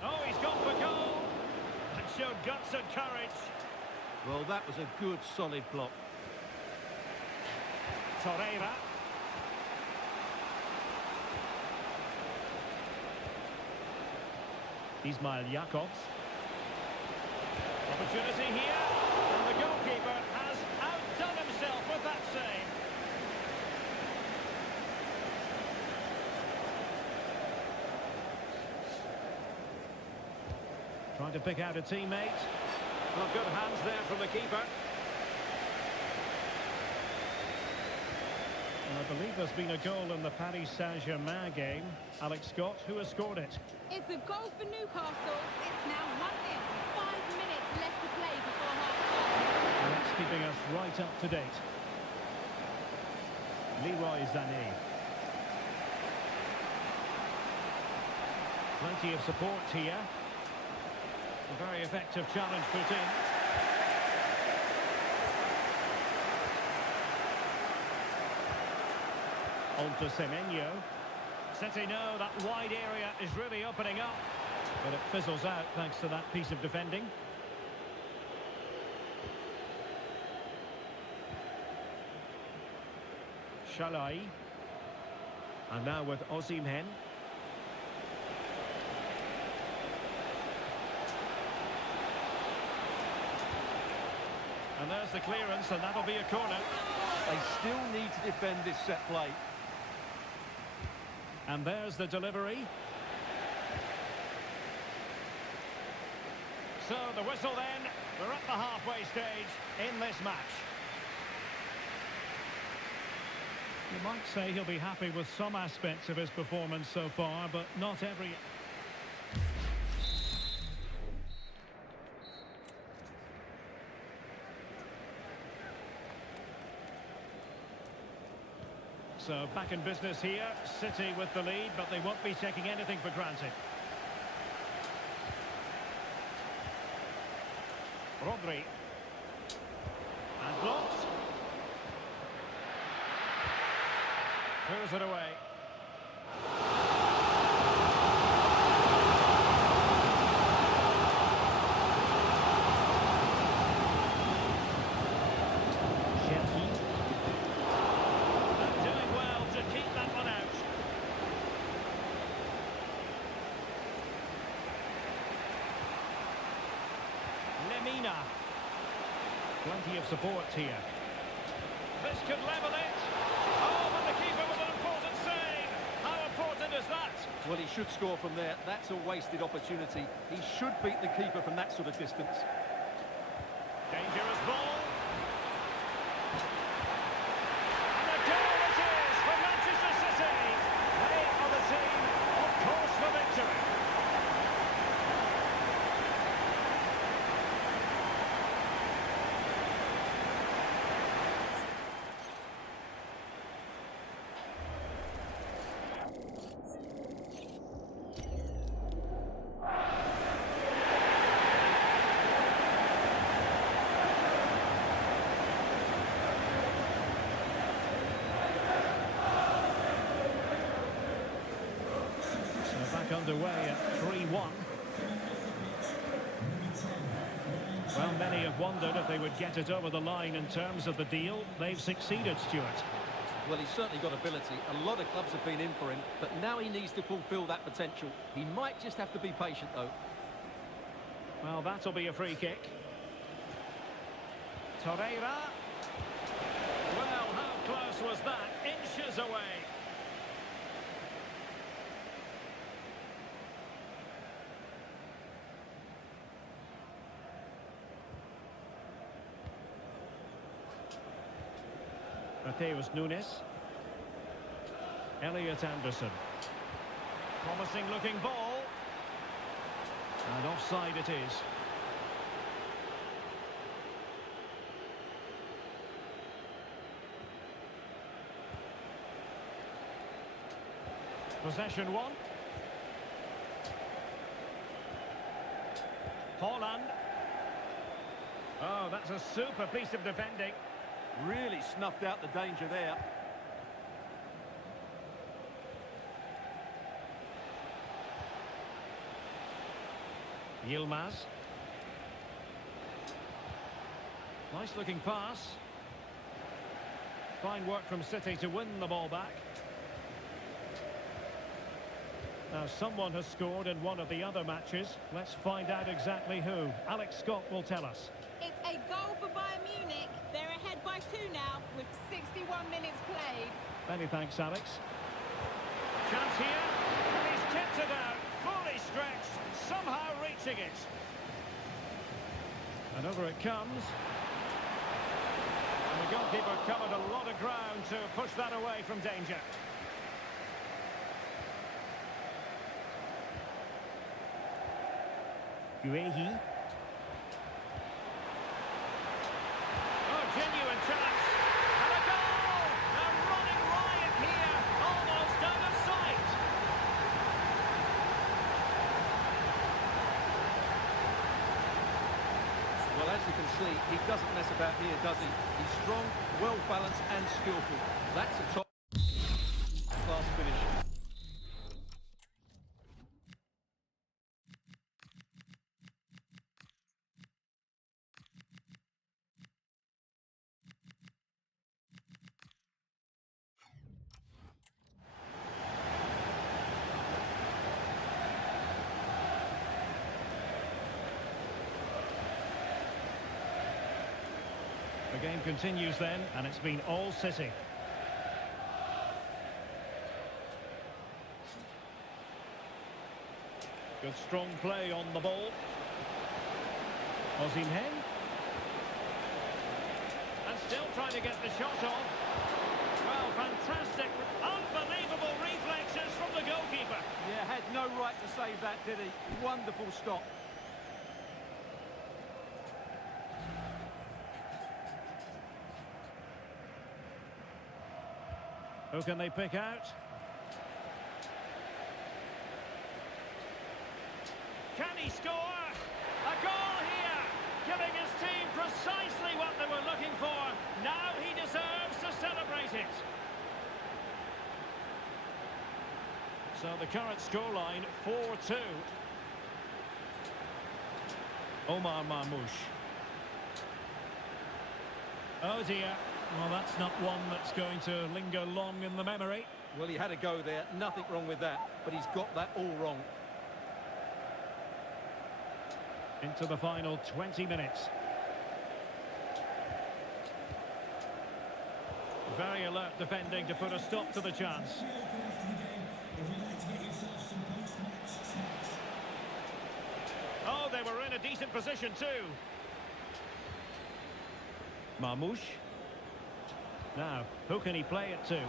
Oh, he's gone for goal. And showed guts and courage. Well, that was a good, solid block. Torreira. Ismail Jakobs. Opportunity here, and the goalkeeper has outdone himself with that save. Trying to pick out a teammate. Well, good hands there from the keeper. And I believe there's been a goal in the Paris Saint-Germain game. Alex Scott, who has scored it? It's a goal for Newcastle. It's now 1-0. 5 minutes left to play before half-time. And that's keeping us right up to date. Leroy Sané. Plenty of support here. A very effective challenge put in. On to Semenyo. City know that wide area is really opening up, but it fizzles out thanks to that piece of defending. Shalai. And now with Osimhen. And there's the clearance, and that'll be a corner. They still need to defend this set play. And there's the delivery. So the whistle then. We're at the halfway stage in this match. You might say he'll be happy with some aspects of his performance so far, but not every... So back in business here, City with the lead, but they won't be taking anything for granted. Rodri. And blocked. Clears it away. Plenty of support here. This could level it. Oh, but the keeper with an important save. How important is that? Well, he should score from there. That's a wasted opportunity. He should beat the keeper from that sort of distance. Dangerous ball. And a goal it is for Manchester City. They are the team on course for victory. Underway at 3-1. Well, many have wondered if they would get it over the line in terms of the deal. They've succeeded, Stuart. Well, he's certainly got ability. A lot of clubs have been in for him, but now he needs to fulfil that potential. He might just have to be patient, though. Well, that'll be a free kick. Torreira. Well, how close was that? Inches away. Mateus Nunes. Elliot Anderson. Promising looking ball. And offside it is. Possession one. Holland. Oh, that's a super piece of defending. Really snuffed out the danger there. Yilmaz. Nice looking pass. Fine work from City to win the ball back. Now, someone has scored in one of the other matches. Let's find out exactly who. Alex Scott will tell us. It's a goal for Bayern Munich. They're ahead by 2 now with 61 minutes played. Many thanks, Alex. Chance here. And he's tipped it out. Fully stretched. Somehow reaching it. And over it comes. And the goalkeeper covered a lot of ground to push that away from danger. Guehi. Oh, genuine chance. And a goal! A running riot here, almost out of sight. Well, as you can see, he doesn't mess about here, does he? He's strong, well-balanced and skillful. That's a top-class finish. The game continues then, and it's been all City. Good strong play on the ball. Osimhen. And still trying to get the shot off. Well, fantastic, unbelievable reflexes from the goalkeeper. Yeah, had no right to save that, did he? Wonderful stop. Who can they pick out? Can he score? A goal here, giving his team precisely what they were looking for. Now he deserves to celebrate it. So the current scoreline, 4-2. Omar Marmoush. Oh dear. Well, that's not one that's going to linger long in the memory. Well, he had a go there. Nothing wrong with that. But he's got that all wrong. Into the final 20 minutes. Very alert defending to put a stop to the chance. Oh, they were in a decent position too. Marmoush. Now, who can he play it to? Well,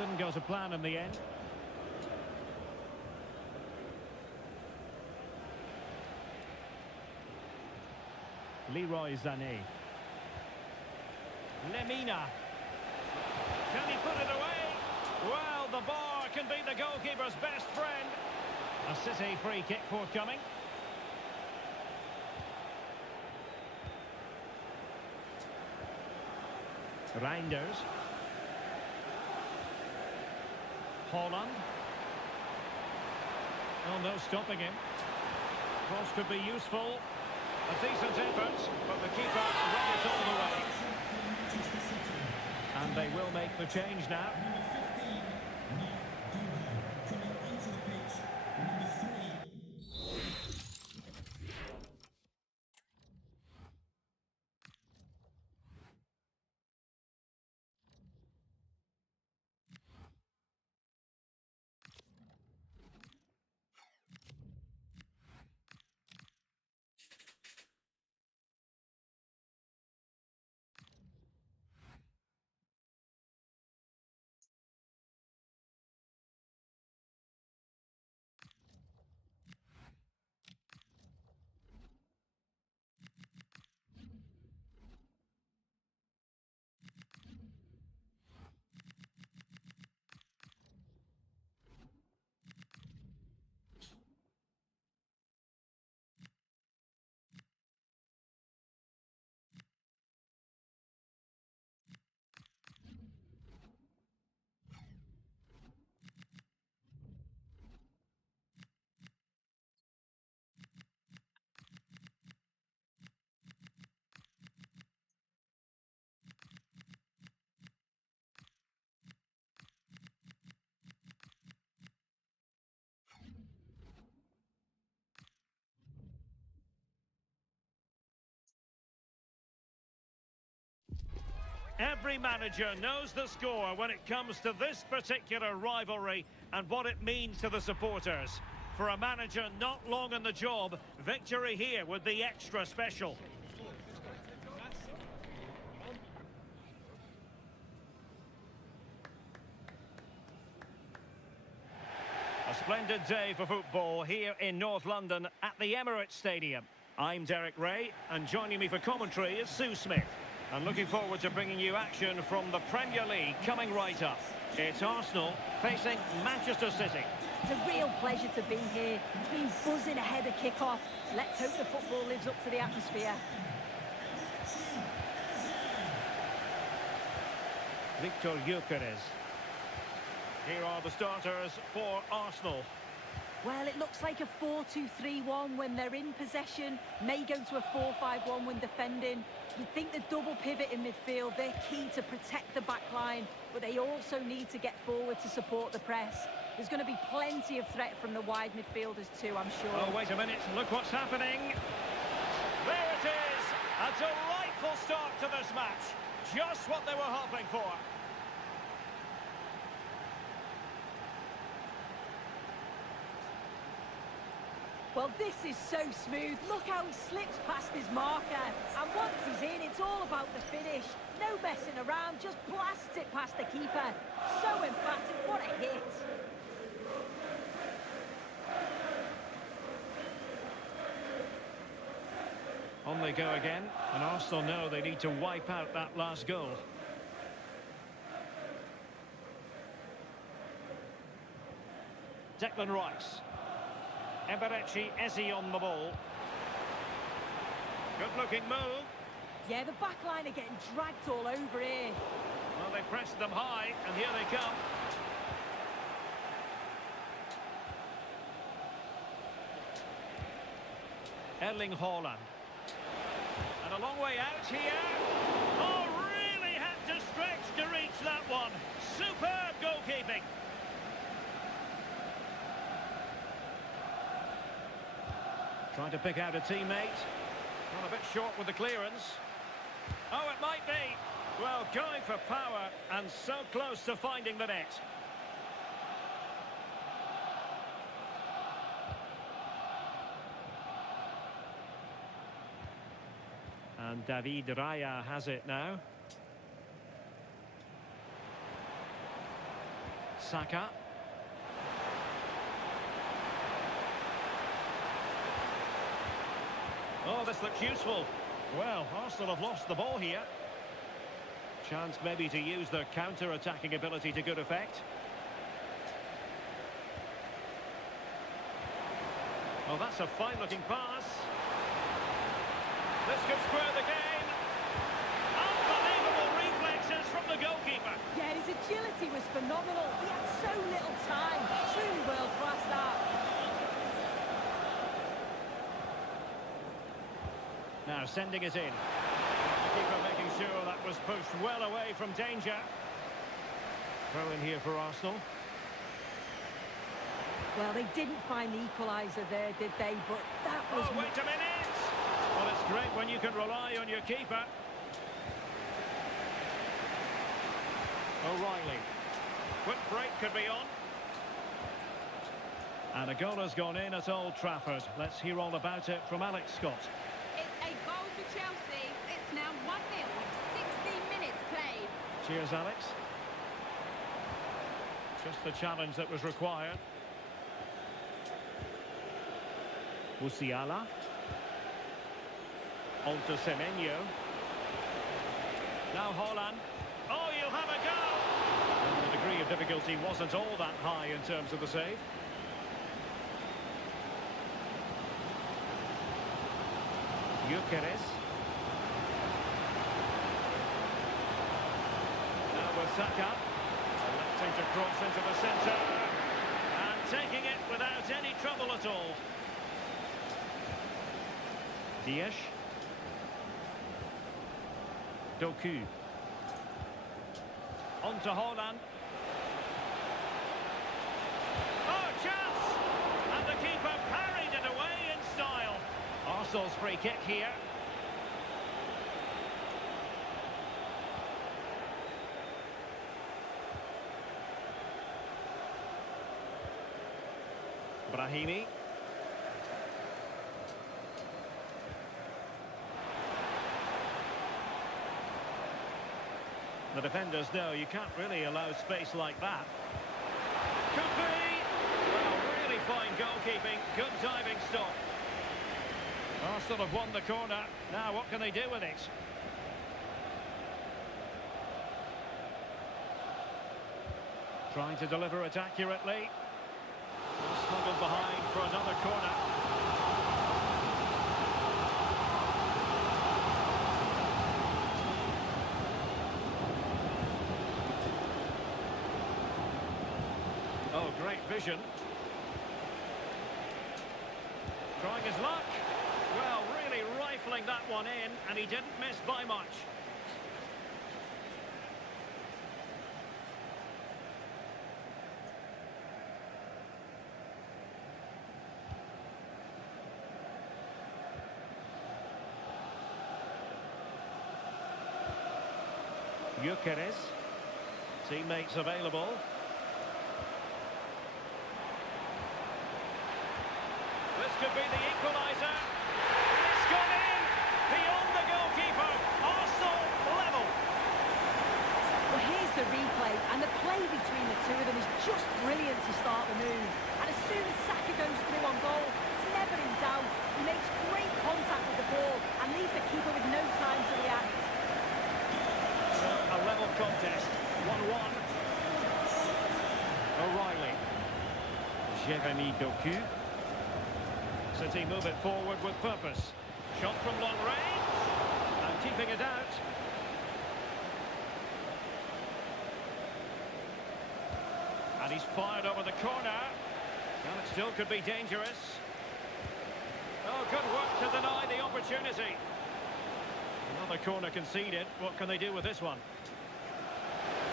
didn't go to plan in the end. Leroy Sané. Lemina. Can he put it away? Well, the bar can be the goalkeeper's best friend. A City free kick forthcoming. Reinders. Holland. Oh, no stopping him. Cross could be useful. A decent effort, but the keeper read it all the way. And they will make the change now. Every manager knows the score when it comes to this particular rivalry and what it means to the supporters. For a manager not long on the job, victory here would be extra special. A splendid day for football here in North London at the Emirates Stadium. I'm Derek Ray, and joining me for commentary is Sue Smith. And looking forward to bringing you action from the Premier League coming right up. It's Arsenal facing Manchester City. It's a real pleasure to be here. It's been buzzing ahead of kick-off. Let's hope the football lives up to the atmosphere. Victor Gyökeres. Here are the starters for Arsenal. Well, it looks like a 4-2-3-1 when they're in possession. May go to a 4-5-1 when defending. You'd think the double pivot in midfield, they're key to protect the back line, but they also need to get forward to support the press. There's going to be plenty of threat from the wide midfielders too, I'm sure. Oh, wait a minute. Look what's happening. There it is. A delightful start to this match. Just what they were hoping for. Well, this is so smooth. Look how he slips past his marker. And once he's in, it's all about the finish. No messing around, just blasts it past the keeper. So emphatic, what a hit. On they go again, and Arsenal know they need to wipe out that last goal. Declan Rice. Eberechi Eze on the ball. Good-looking move. Yeah, the back line are getting dragged all over here. Well, they pressed them high, and here they come. Erling Haaland. And a long way out here. Oh, really had to stretch to reach that one. Superb goalkeeping. Trying to pick out a teammate. Well, a bit short with the clearance. Oh, it might be. Well, going for power and so close to finding the net. And David Raya has it now. Saka. Oh, this looks useful. Well, Arsenal have lost the ball here. Chance maybe to use their counter-attacking ability to good effect. Oh, that's a fine-looking pass. This could square the game. Unbelievable reflexes from the goalkeeper. Yeah, his agility was phenomenal. He had so little time. Truly world-class, that. Now sending it in. The keeper making sure that was pushed well away from danger. Throw in here for Arsenal. Well, they didn't find the equaliser there, did they? But that was... Oh, wait a minute! Well, it's great when you can rely on your keeper. O'Reilly. Quick break could be on. And a goal has gone in at Old Trafford. Let's hear all about it from Alex Scott. It's a goal for Chelsea. It's now 1-0 with 60 minutes played. Cheers, Alex. Just the challenge that was required. Musiala. On to Semenyo. Now Haaland. Oh, you'll have a go! And the degree of difficulty wasn't all that high in terms of the save. Gyökeres. Now with Saka. Electing to cross into the centre. And taking it without any trouble at all. Dias. Doku. On to Haaland. Oh, chance! And the keeper parried it away in style. Arsenal's free kick here. Brahimi. The defenders know you can't really allow space like that. Could be! Well, really fine goalkeeping. Good diving stop. Arsenal have won the corner. Now, what can they do with it? Trying to deliver it accurately. Smuggled behind for another corner. Oh, great vision. Trying his luck. Well, really rifling that one in, and he didn't miss by much. Gyökeres. Teammates available. This could be the equaliser. It's gone in! Beyond the goalkeeper. Arsenal level. Well, here's the replay, and the play between the two of them is just brilliant to start the move. And as soon as Saka goes through on goal, it's never in doubt. He makes great contact with the ball and leaves the keeper with no time to react. So, a level contest. 1-1. O'Reilly. Jérémy Doku. City move it forward with purpose. Shot from long range. And keeping it out. And he's fired over the corner. And it still could be dangerous. Oh, good work to deny the opportunity. Another corner conceded. What can they do with this one?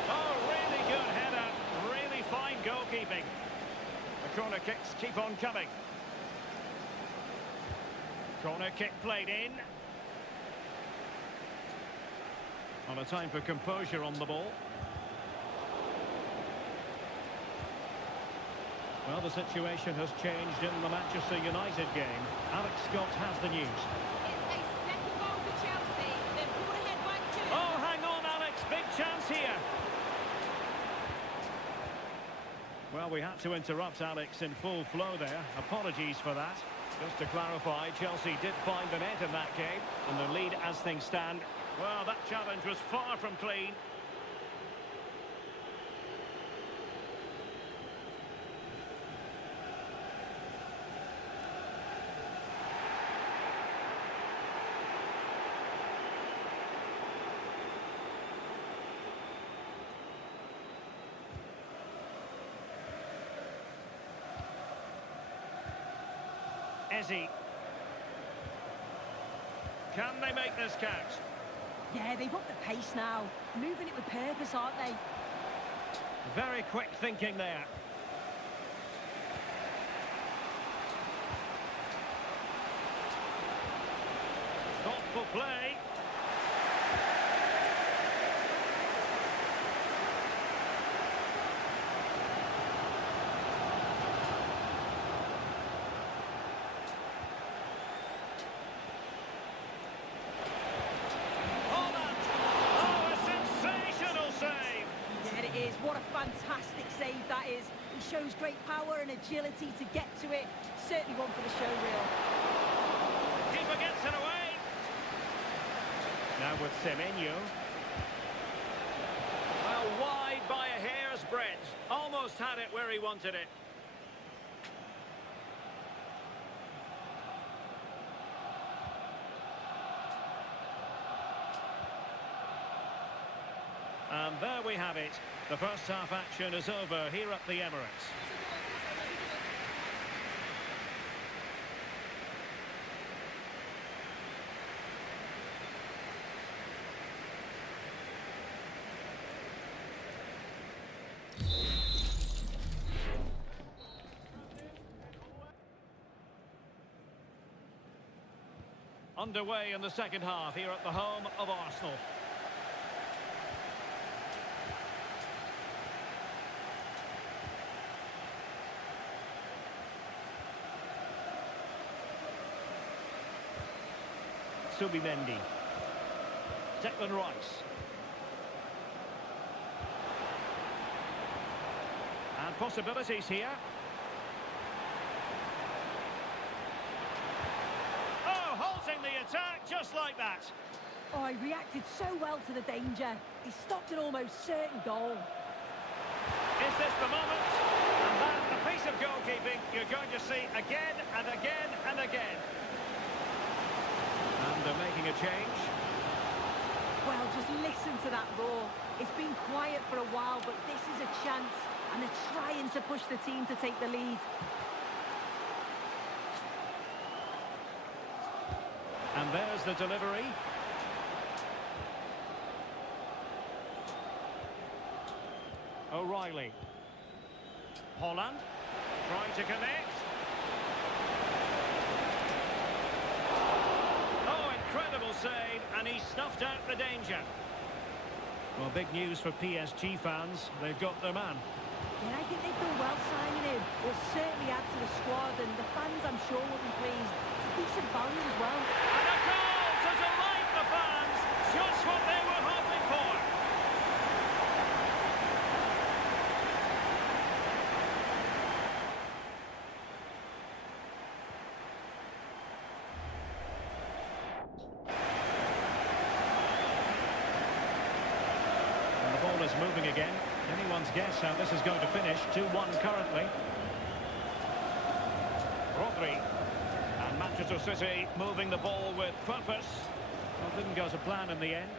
Oh, really good header. Really fine goalkeeping. The corner kicks keep on coming. Corner kick played in. On a time for composure on the ball. Well, the situation has changed in the Manchester United game. Alex Scott has the news. It's a second goal for Chelsea. They're pulled ahead by 2. Oh, hang on, Alex. Big chance here. Well, we had to interrupt Alex in full flow there. Apologies for that. Just to clarify, Chelsea did find the net in that game, and the lead as things stand. Well, that challenge was far from clean. Ezzy. Can they make this count? Yeah, they've upped the pace now. Moving it with purpose, aren't they? Very quick thinking there. Thoughtful play. What a fantastic save that is. He shows great power and agility to get to it. Certainly one for the show reel. Keeper gets it away. Now with Semenyo. Well, wide by a hair's breadth. Almost had it where he wanted it. And there we have it. The first half action is over here at the Emirates. Underway in the second half here at the home of Arsenal. Subimendi. Declan Rice. And possibilities here. Oh, halting the attack just like that. Oh, he reacted so well to the danger. He stopped an almost certain goal. Is this the moment? And that, a piece of goalkeeping you're going to see again and again and again. And they're making a change. Well, just listen to that roar. It's been quiet for a while, but this is a chance. And they're trying to push the team to take the lead. And there's the delivery. O'Reilly. Holland. Trying to connect. Oh, incredible save. And he snuffed out the danger. Well, big news for PSG fans. They've got their man. Yeah, I think they've done well signing him. Will certainly add to the squad, and the fans, I'm sure, will be pleased. It's a decent value as well. And a goal to delight the fans. Just what they were hoping for. And the ball is moving again. Anyone's guess how this is going to finish. 2-1 currently. Rodri. And Manchester City moving the ball with purpose. Well, didn't go to plan in the end.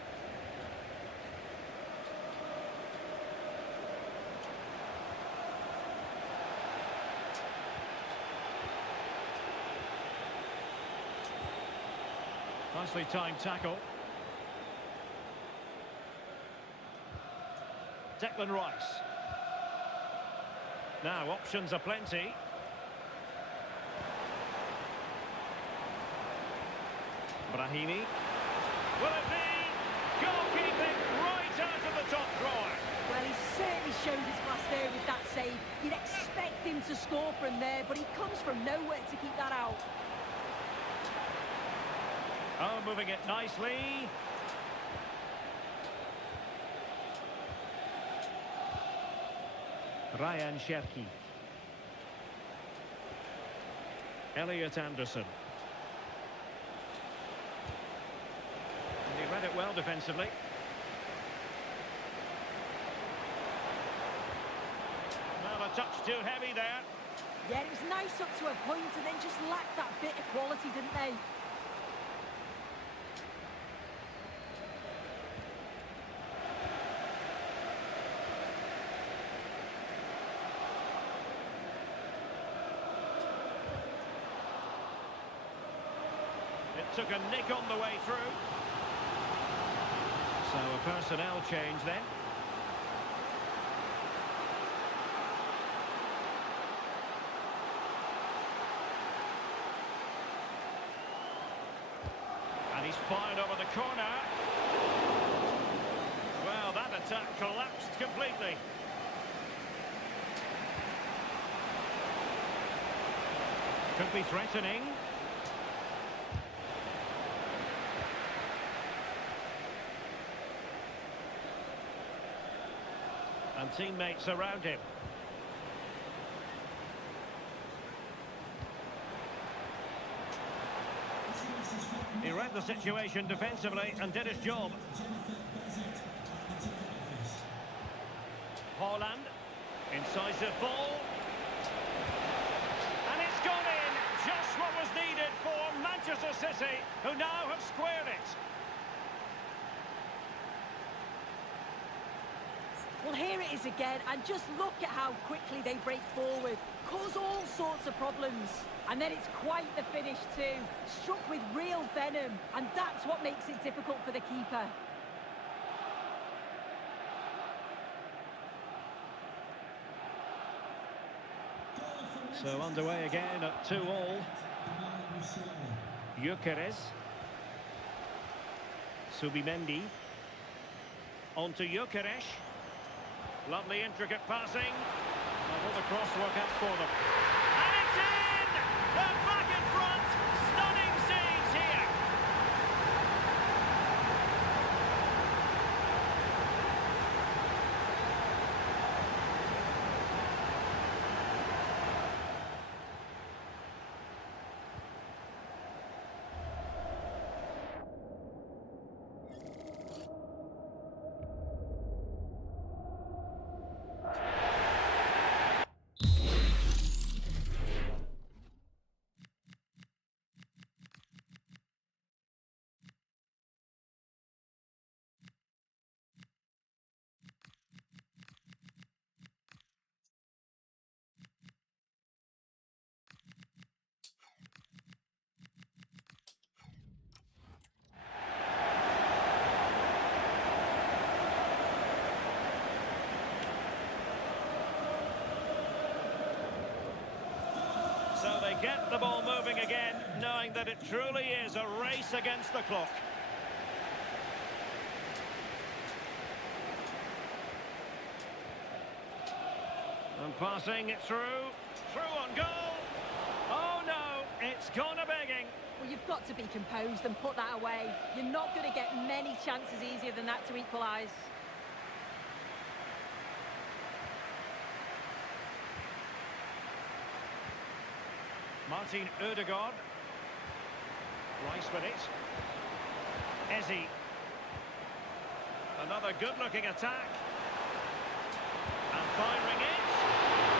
Nicely timed tackle. Declan Rice. Now, options are plenty. Brahimi. Will it be? Goalkeeping right out of the top drawer. Well, he certainly showed his class there with that save. You'd expect him to score from there, but he comes from nowhere to keep that out. Oh, moving it nicely. Ryan Cherki. Elliot Anderson. And he read it well defensively. Well, a touch too heavy there. Yeah, it was nice up to a point and then just lacked that bit of quality, didn't they? Took a nick on the way through. So a personnel change then. And he's fired over the corner. Well, that attack collapsed completely. Could be threatening. And teammates around him. He read the situation defensively and did his job. Holland, incisive ball. And it's gone in, just what was needed for Manchester City, who now have squared it. Well, here it is again, and just look at how quickly they break forward. Cause all sorts of problems. And then it's quite the finish too. Struck with real venom, and that's what makes it difficult for the keeper. So underway again at 2-2. Gyökeres. Subimendi. On to Gyökeres. Lovely intricate passing. Will the cross work out for them? And it's in! They're back in front! Stunning scenes here! get the ball moving again, knowing that it truly is a race against the clock. And passing it through on goal. Oh no, it's gone a begging. Well, you've got to be composed and put that away. You're not going to get many chances easier than that to equalise. Martin Ødegaard. Rice with it. Ezzy. Another good-looking attack. And firing it.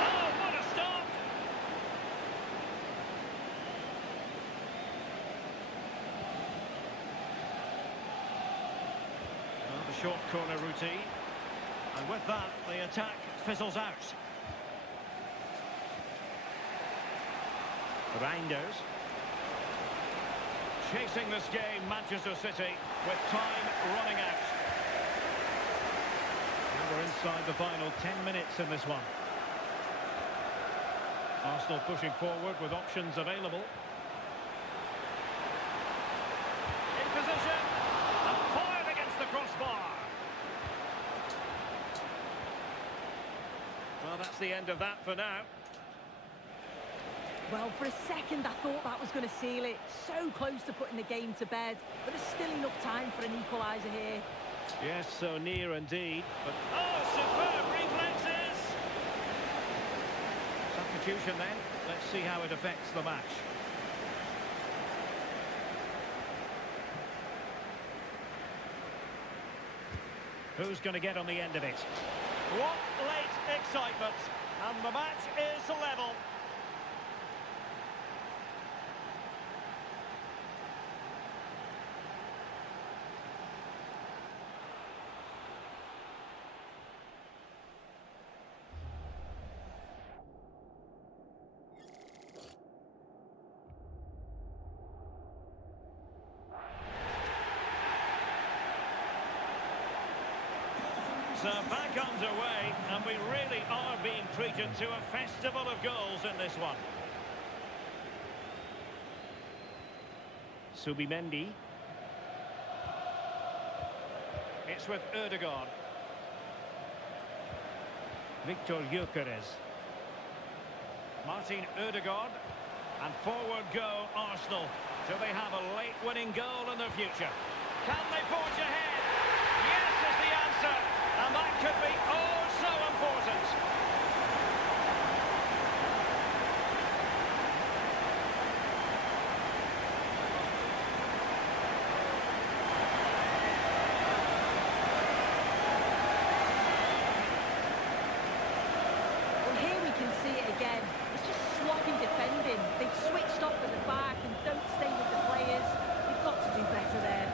Oh, what a stop! Well, the short corner routine. And with that, the attack fizzles out. Reinders. Chasing this game, Manchester City, with time running out. And we're inside the final 10 minutes in this one. Arsenal pushing forward with options available. In position, and fired against the crossbar. Well, that's the end of that for now. Well, for a second, I thought that was going to seal it. So close to putting the game to bed. But there's still enough time for an equaliser here. Yes, so near indeed. But oh, superb reflexes! Substitution then. Let's see how it affects the match. Who's going to get on the end of it? What late excitement! And the match is level. So back underway, and we really are being treated to a festival of goals in this one. Subimendi. It's with Ødegaard. Victor Gyökeres. Martin Ødegaard. And forward go Arsenal. Do they have a late winning goal in their future? Can they forge ahead? Yes is the answer. And that could be oh so important. Well, here we can see it again. It's just sloppy defending. They've switched off at the back and don't stay with the players. They've got to do better there.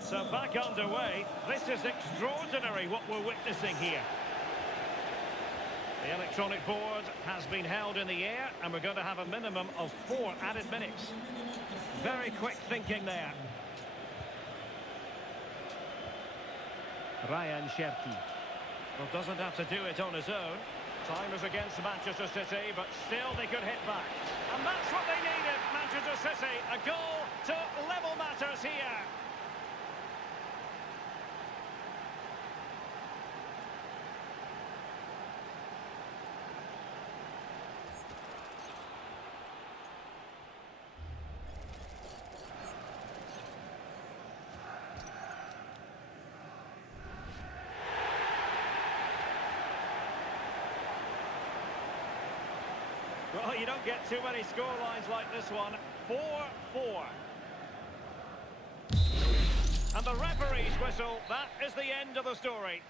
So back underway. This is extraordinary what we're witnessing here. The electronic board has been held in the air and we're going to have a minimum of 4 added minutes. Very quick thinking there. Ryan Cherki. Well, doesn't have to do it on his own. Time is against Manchester City, but still they could hit back. And that's what they needed, Manchester City. A goal to level matters here. Well, you don't get too many scorelines like this one. 4-4. And the referee's whistle, that is the end of the story.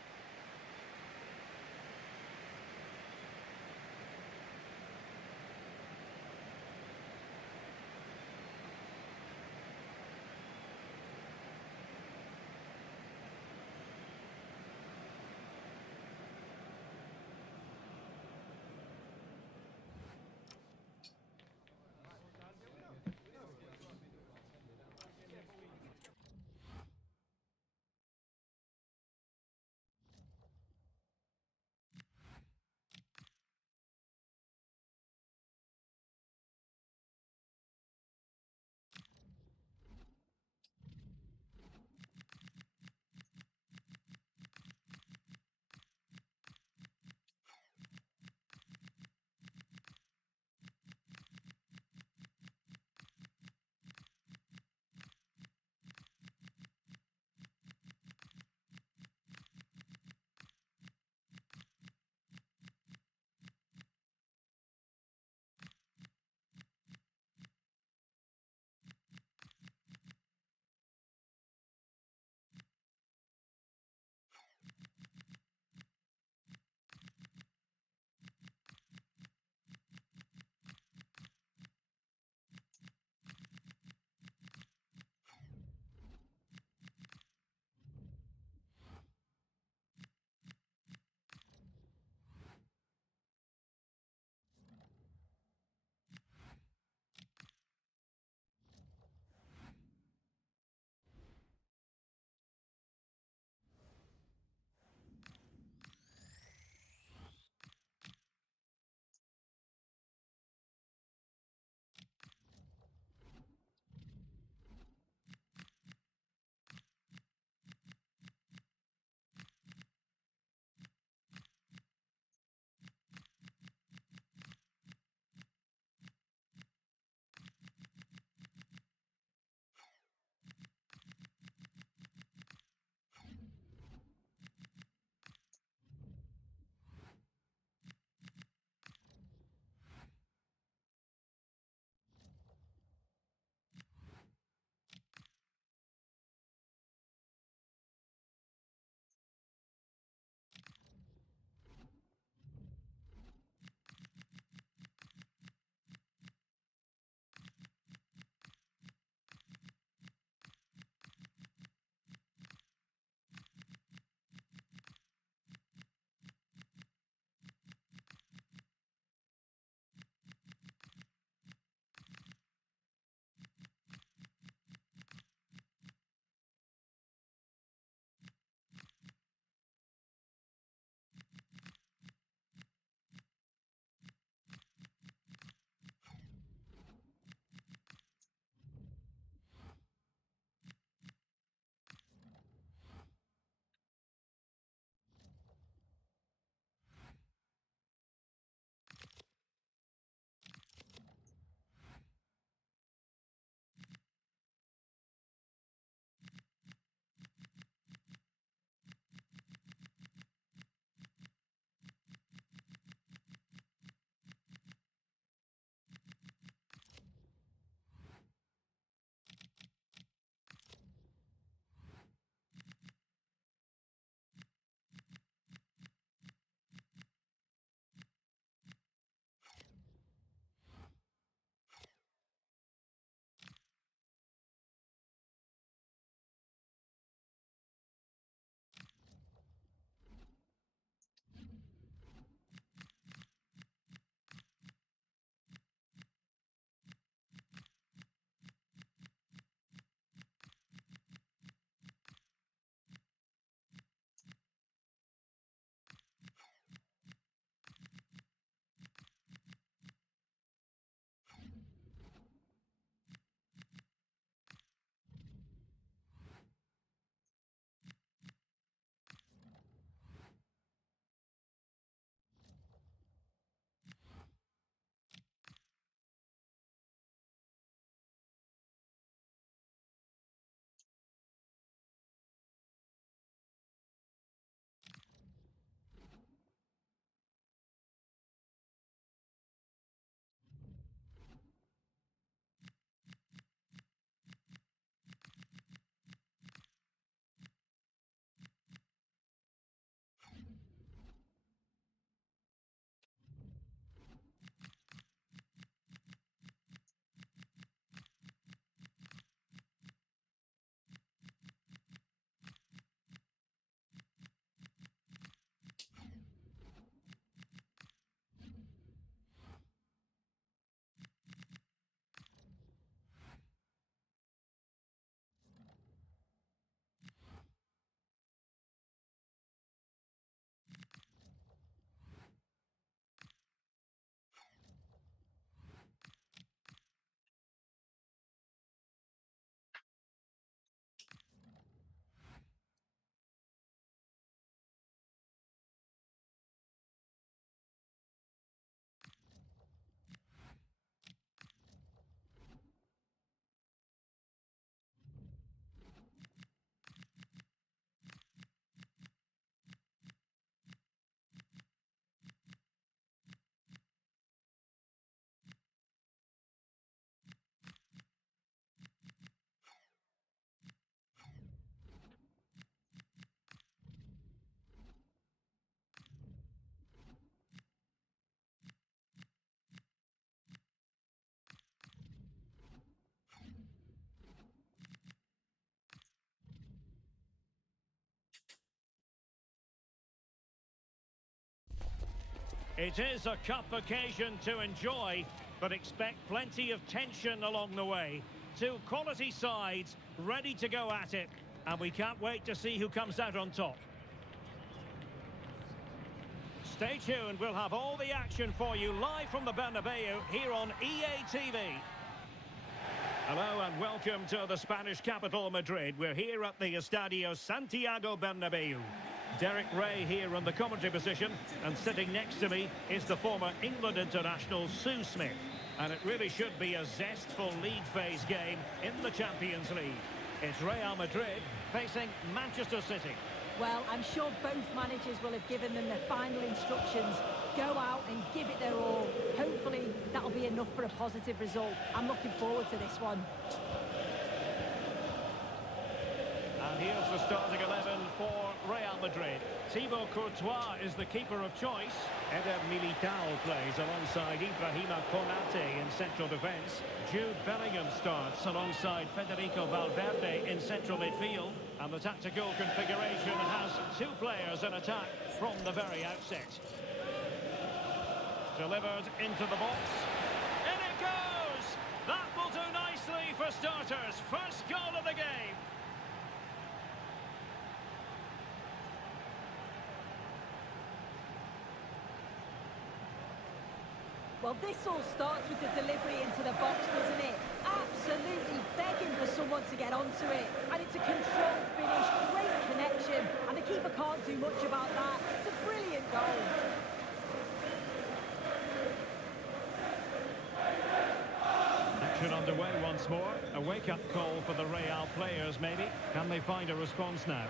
It is a cup occasion to enjoy, but expect plenty of tension along the way. Two quality sides ready to go at it, and we can't wait to see who comes out on top. Stay tuned, we'll have all the action for you live from the Bernabeu here on EA TV. Hello and welcome to the Spanish capital, Madrid. We're here at the Estadio Santiago Bernabeu. Derek Ray here on the commentary position, and sitting next to me is the former England international Sue Smith. And it really should be a zestful league phase game in the Champions League. It's Real Madrid facing Manchester City. Well, I'm sure both managers will have given them their final instructions. Go out and give it their all. Hopefully, that'll be enough for a positive result. I'm looking forward to this one. And here's the starting 11 for Real Madrid. Thibaut Courtois is the keeper of choice. Eder Militao plays alongside Ibrahima Konate in central defence. Jude Bellingham starts alongside Federico Valverde in central midfield. And the tactical configuration has two players in attack from the very outset. Delivered into the box. In it goes! That will do nicely for starters. First goal of the game. Well, this all starts with the delivery into the box, doesn't it? Absolutely begging for someone to get onto it. And it's a controlled finish, great connection, and the keeper can't do much about that. It's a brilliant goal. Action underway once more. A wake-up call for the Real players, maybe. Can they find a response now?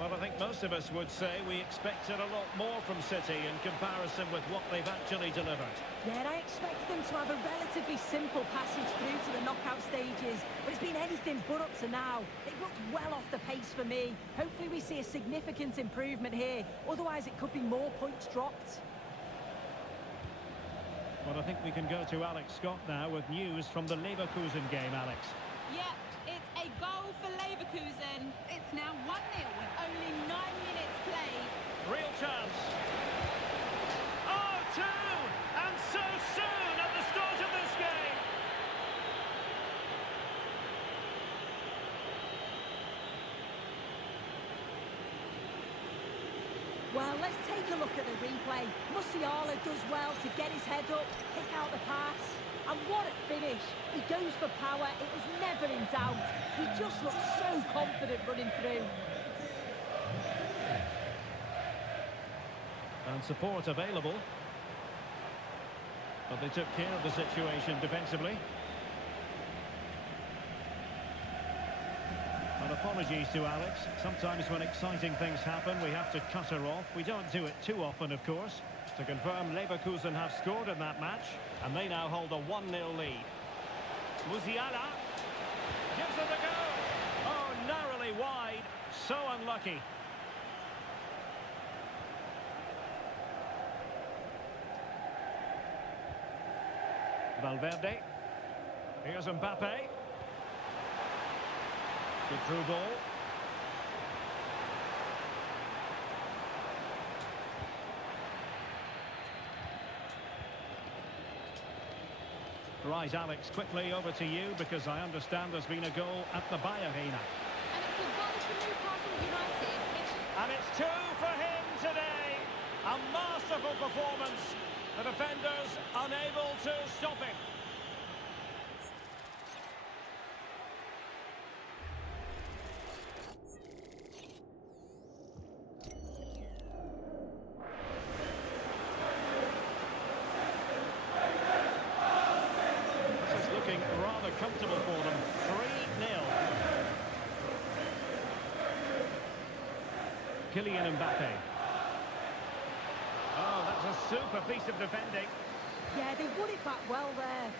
Well, I think most of us would say we expected a lot more from City in comparison with what they've actually delivered. Yeah, I expected them to have a relatively simple passage through to the knockout stages, but it's been anything but up to now. They've looked well off the pace for me. Hopefully we see a significant improvement here, otherwise it could be more points dropped. Well, I think we can go to Alex Scott now with news from the Leverkusen game, Alex. Yeah, it's a goal for Leverkusen. It's now 1-0 with only 9 minutes played. Real chance. Oh, two! And so soon at the start of this game. Well, let's take a look at the replay. Musiala does well to get his head up, pick out the pass. And what a finish. He goes for power. It was never in doubt. He just looks so confident running through. And support available. But they took care of the situation defensively. And apologies to Alex. Sometimes when exciting things happen, we have to cut her off. We don't do it too often, of course. To confirm, Leverkusen have scored in that match, and they now hold a 1-0 lead. Musiala gives it a go. Oh, narrowly wide. So unlucky. Valverde. Here's Mbappe. Good through ball. Right, Alex, quickly over to you, because I understand there's been a goal at the Bayer Arena. And it's a goal for Newcastle United. And it's two for him today. A masterful performance. The defenders unable to stop him. This is looking rather comfortable for them. 3-0. Kylian Mbappe. Oh, that's a super piece of defending. Yeah, they won it back well there.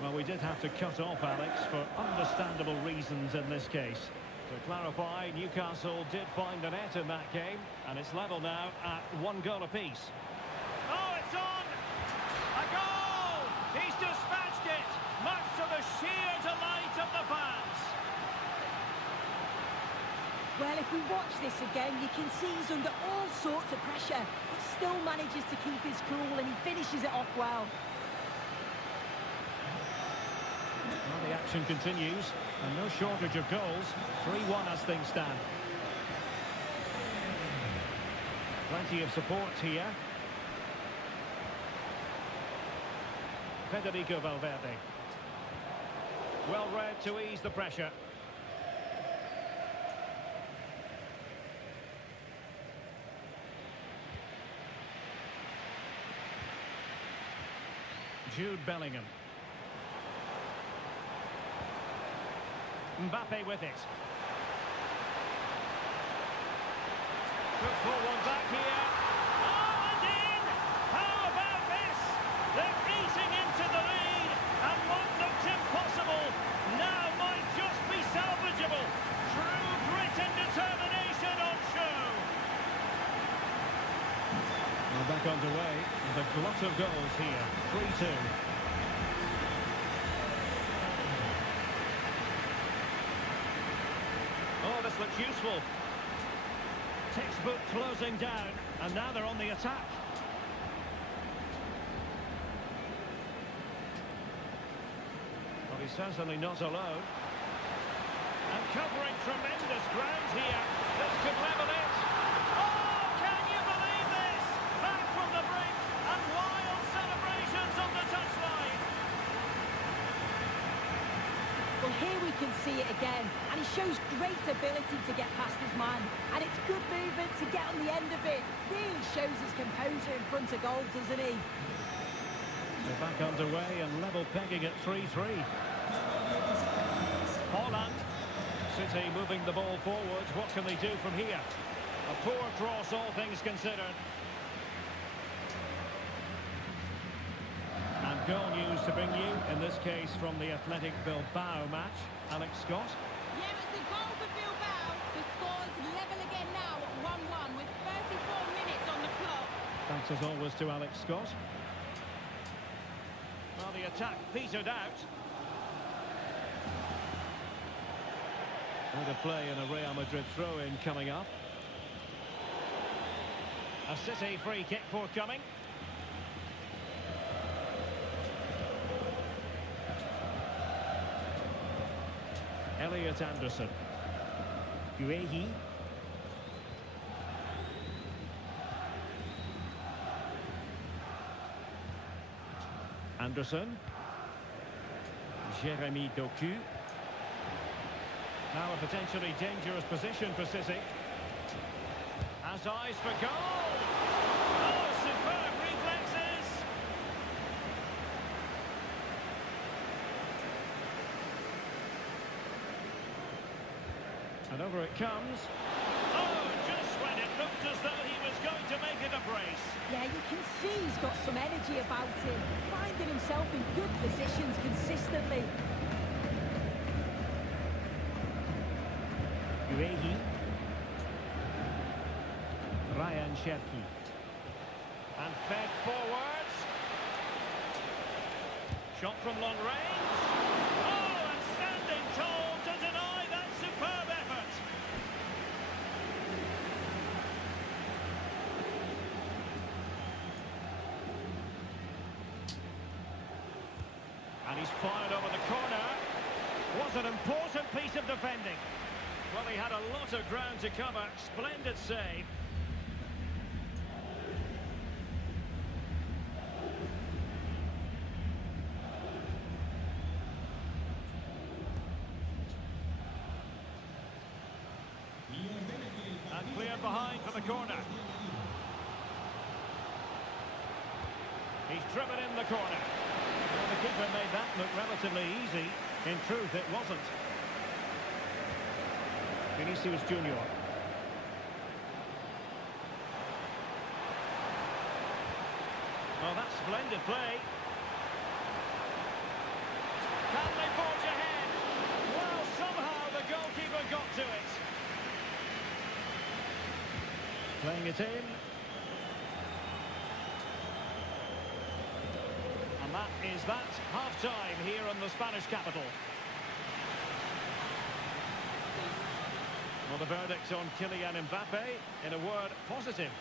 Well, we did have to cut off Alex for understandable reasons in this case. To clarify, Newcastle did find the net in that game, and it's level now at 1 goal apiece. Oh, it's on! A goal! this again, you can see he's under all sorts of pressure, but still manages to keep his cool and he finishes it off well. Well, the action continues, and no shortage of goals. 3-1 as things stand. Plenty of support here. Federico Valverde. Well read to ease the pressure. Jude Bellingham. Mbappe with it. Good for one back here. Oh, and in! How about this? They're eating into the lead, and what looked impossible now might just be salvageable. True grit and determination on show. Well, back underway, with a glut of goals here. 3-2. Oh, this looks useful. Textbook closing down, and now they're on the attack. Well, he's certainly not alone. And covering tremendous ground here. This could level it. Oh, can you believe this? Back from the brink, and wild celebrations on the touchline. Well, here we can see it again, and he shows great ability to get past his man, and it's good movement to get on the end of it. Really shows his composure in front of goal, doesn't he? They're back underway and level pegging at 3-3. Holland. City moving the ball forward. What can they do from here? A poor cross, all things considered. And goal news to bring you, in this case from the Athletic Bilbao match. Alex Scott. Yeah, it's a goal for Bilbao. The score's level again now at 1-1 with 34 minutes on the clock. Thanks as always to Alex Scott. Well, the attack petered out. Out of play and a Real Madrid throw-in coming up. A City free kick forthcoming. Elliot Anderson. Guehi. Anderson. Jeremy Doku. Now a potentially dangerous position for City. Has eyes for goal! Oh, superb reflexes! And over it comes. Oh, just when it looked as though he was going to make it a brace. Yeah, you can see he's got some energy about him, finding himself in good positions consistently. Guehi. Ryan Cherki. And fed forwards. Shot from long range. Oh, and standing tall to deny that superb effort. And he's fired over the corner. Was an important piece of defending. Well, he had a lot of ground to cover. Splendid save. And cleared behind for the corner. He's driven in the corner. Well, the keeper made that look relatively easy. In truth, it wasn't. Vinicius Junior. Oh, that's splendid play. Can they forge ahead? Well, somehow the goalkeeper got to it. Playing it in. And that is that half-time here in the Spanish capital. Well, the verdict on Kylian Mbappe, in a word, positive.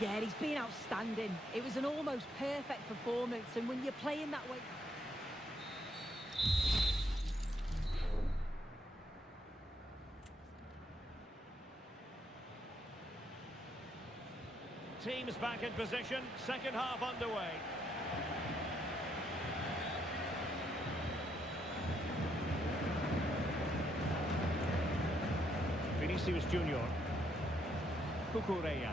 Yeah, he's been outstanding. It was an almost perfect performance, and when you're playing that way... Teams back in position, second half underway. Vinicius Junior. Cucurella.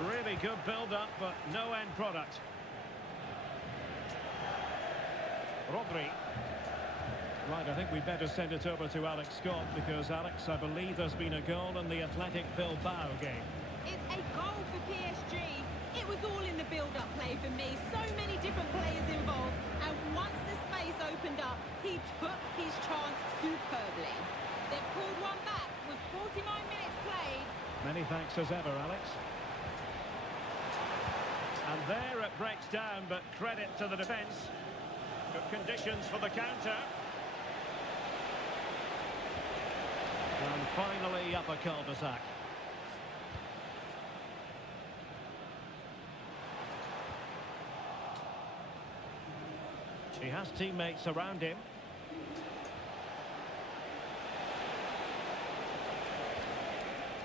Really good build-up, but no end product. Rodri. Right, I think we better send it over to Alex Scott, because, Alex, I believe there's been a goal in the Athletic Bilbao game. It's a goal for PSG. It was all in the build-up play for me. So many different players involved. And once the space opened up, he took his chance superbly. They've pulled one back with 49 minutes played. Many thanks as ever, Alex. And there it breaks down, but credit to the defence. Good conditions for the counter. And finally up a cul-de-sac. He has teammates around him.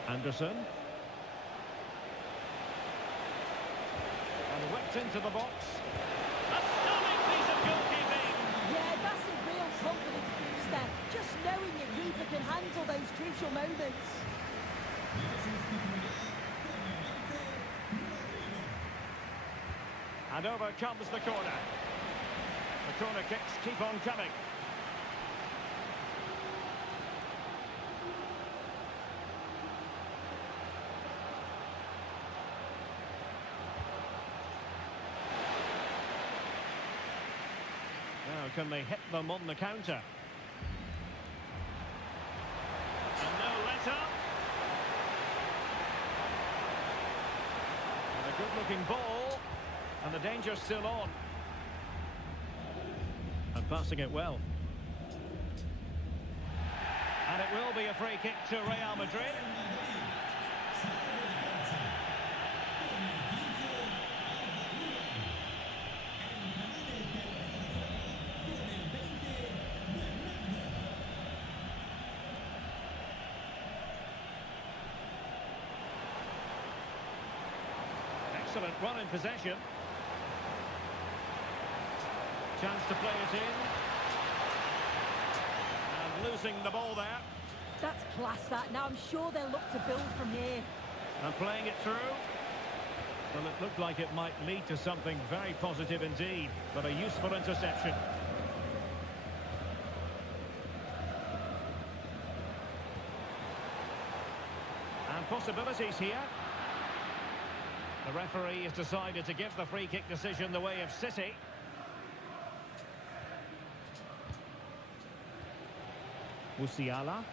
Anderson. And whipped into the box. A stunning piece of goalkeeping. Yeah, that's a real confidence booster. Just knowing your keeper can handle those crucial moments. And over comes the corner. The corner kicks keep on coming. Now, can they hit them on the counter? And no let-up. And a good-looking ball. And the danger's still on. And passing it well. And it will be a free kick to Real Madrid. Excellent run in possession. Chance to play it in. And losing the ball there. That's class, that. Now I'm sure they'll look to build from here. And playing it through. Well, it looked like it might lead to something very positive indeed, but a useful interception. And possibilities here. The referee has decided to give the free kick decision the way of City. Musiala.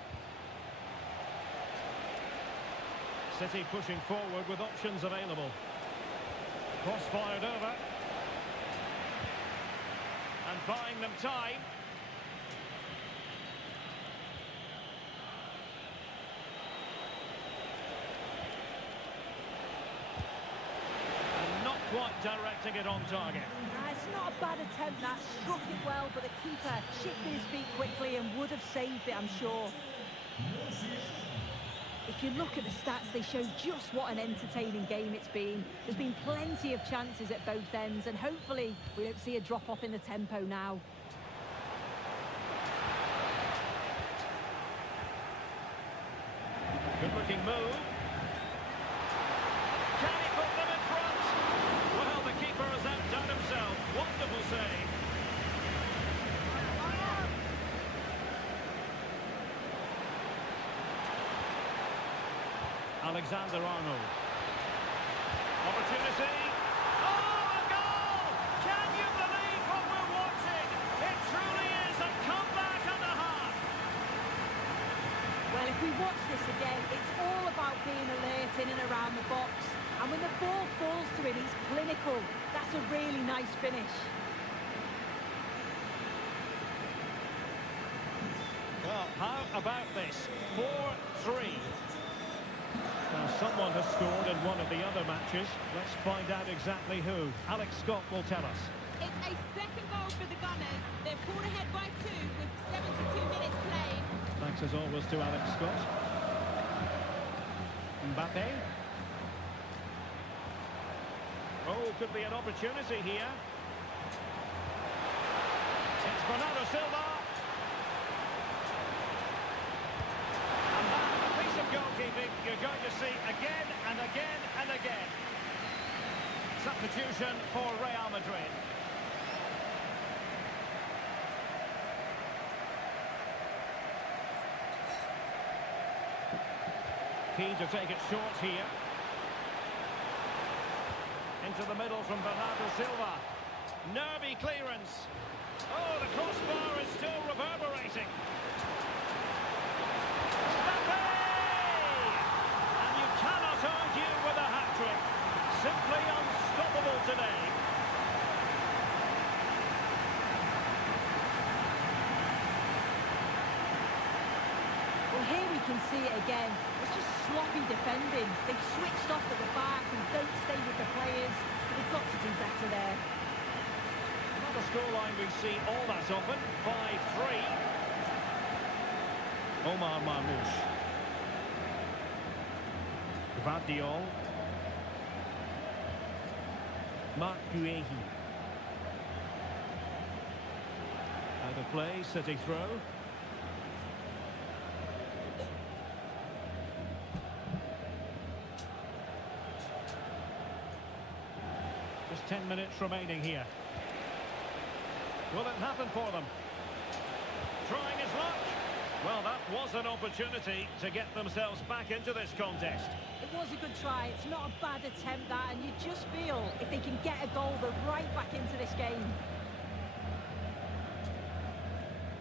City pushing forward with options available. Cross fired over. And buying them time. And not quite directing it on target. It's not a bad attempt, that. Struck it well, but the keeper shifted his feet quickly and would have saved it, I'm sure. If you look at the stats, they show just what an entertaining game it's been. There's been plenty of chances at both ends, and hopefully we don't see a drop-off in the tempo now. Good-looking move. Can he put them in front? Well, the keeper has outdone himself. Wonderful save. Alexander-Arnold. Opportunity. Oh, a goal! Can you believe what we're watching? It truly is a comeback and a half. Well, if we watch this again, it's all about being alert in and around the box. And when the ball falls to him, he's clinical. That's a really nice finish. Well, how about this? 4-3. Now, someone has scored in one of the other matches. Let's find out exactly who. Alex Scott will tell us. It's a second goal for the Gunners. They've pulled ahead by 2 with 72 minutes played. Thanks as always to Alex Scott. Mbappe. Oh, could be an opportunity here. It's Bernardo Silva. And that, a piece of goalkeeping you're going to see again and again and again. Substitution for Real Madrid. Keen to take it short here. Into the middle from Bernardo Silva. Nervy clearance. Oh, the crossbar is still reverberating. Mbappe! And you cannot argue with a hat-trick. Simply unstoppable today. Well, here we can see it again. It's just sloppy defending. They've switched off at the back and don't stay with the players. They've got to do better there. Not a scoreline we see all that often. 5-3. Omar Marmoush. Gvardiol. Marc Guehi. Out of play, City throw. Just 10 minutes remaining here. Will it happen for them? Trying his luck. Well, that was an opportunity to get themselves back into this contest. It was a good try. It's not a bad attempt, that, and you just feel if they can get a goal, they're right back into this game.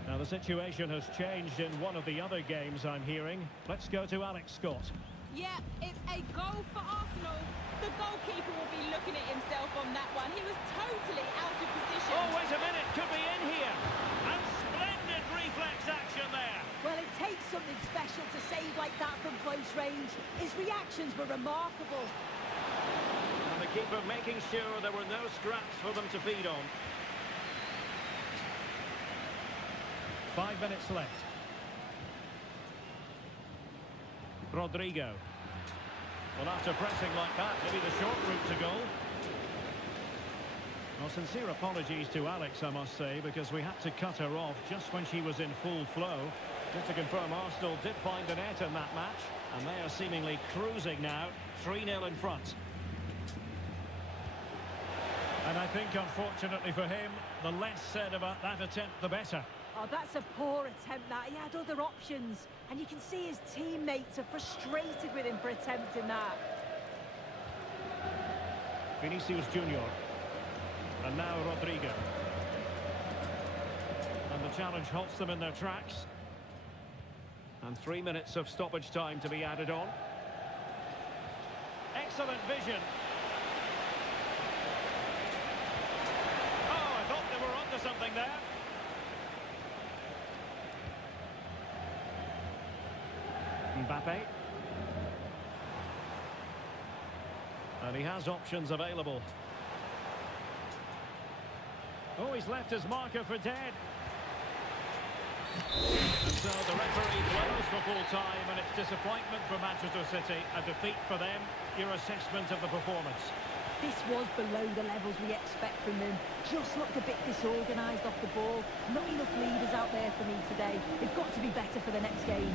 Now, the situation has changed in one of the other games I'm hearing. Let's go to Alex Scott. Yeah, it's a goal for Arsenal. The goalkeeper will be looking at himself on that one. He was totally out of position. Oh, wait a minute. Could be in here. And splendid reflex action there. Well, it takes something special to save like that from close range. His reactions were remarkable. And the keeper making sure there were no scraps for them to feed on. 5 minutes left. Rodrigo. Well, after pressing like that, maybe the short route to goal. Well, sincere apologies to Alex, I must say, because we had to cut her off just when she was in full flow. Just to confirm, Arsenal did find the net in that match, and they are seemingly cruising now, 3-0 in front. And I think, unfortunately for him, the less said about that attempt, the better. Oh, that's a poor attempt, that. He had other options, and you can see his teammates are frustrated with him for attempting that. Vinicius Junior. And now Rodrigo. And the challenge halts them in their tracks. And 3 minutes of stoppage time to be added on. Excellent vision. Oh, I thought they were onto something there. Mbappe. And he has options available. Oh, he's left his marker for dead. And so the referee blows for full time, and it's disappointment for Manchester City, a defeat for them. Your assessment of the performance? This was below the levels we expect from them. Just looked a bit disorganised off the ball. Not enough leaders out there for me today. They've got to be better for the next game.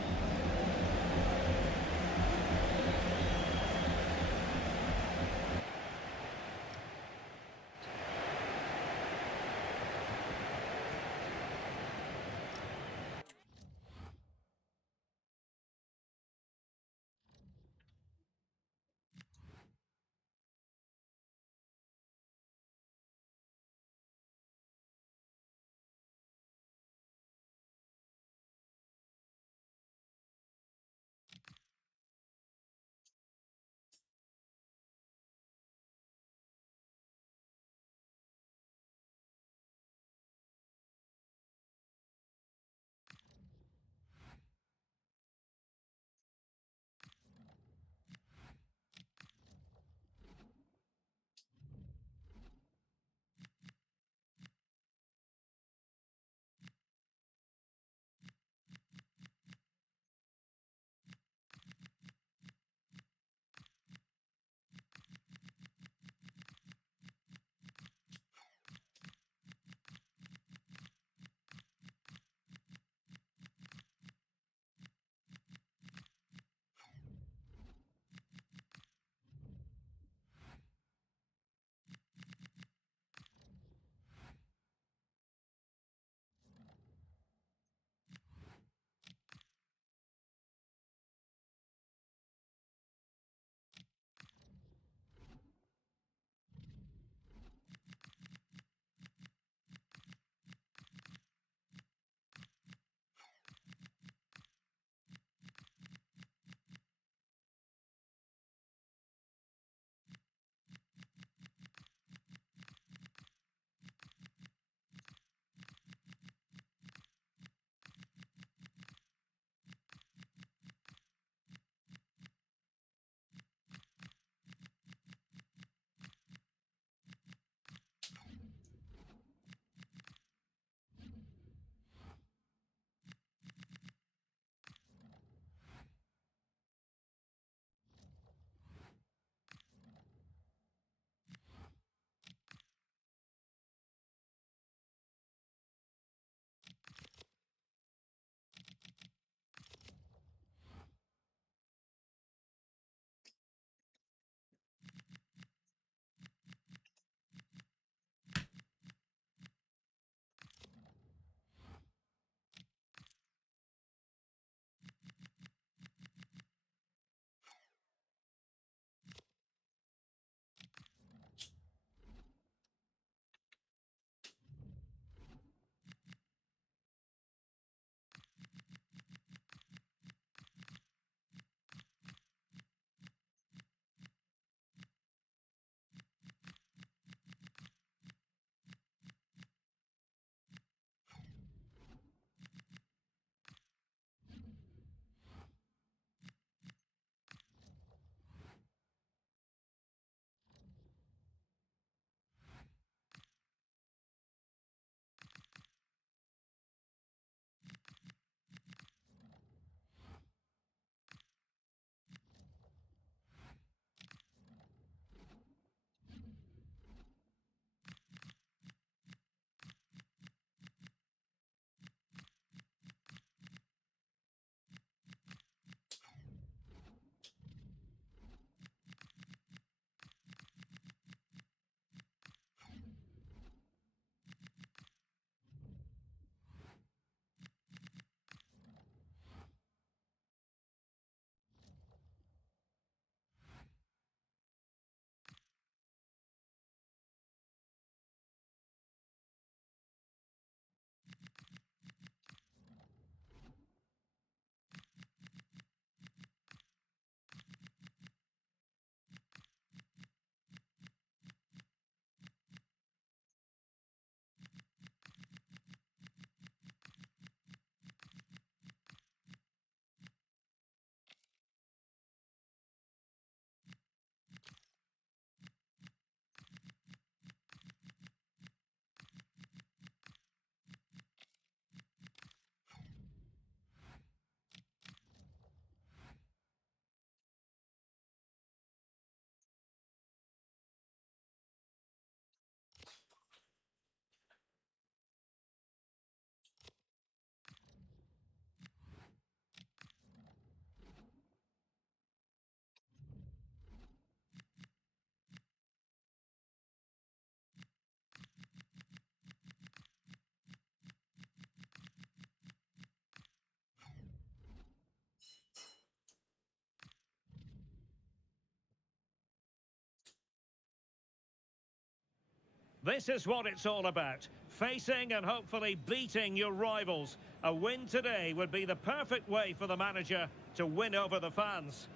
This is what it's all about. Facing and hopefully beating your rivals. A win today would be the perfect way for the manager to win over the fans.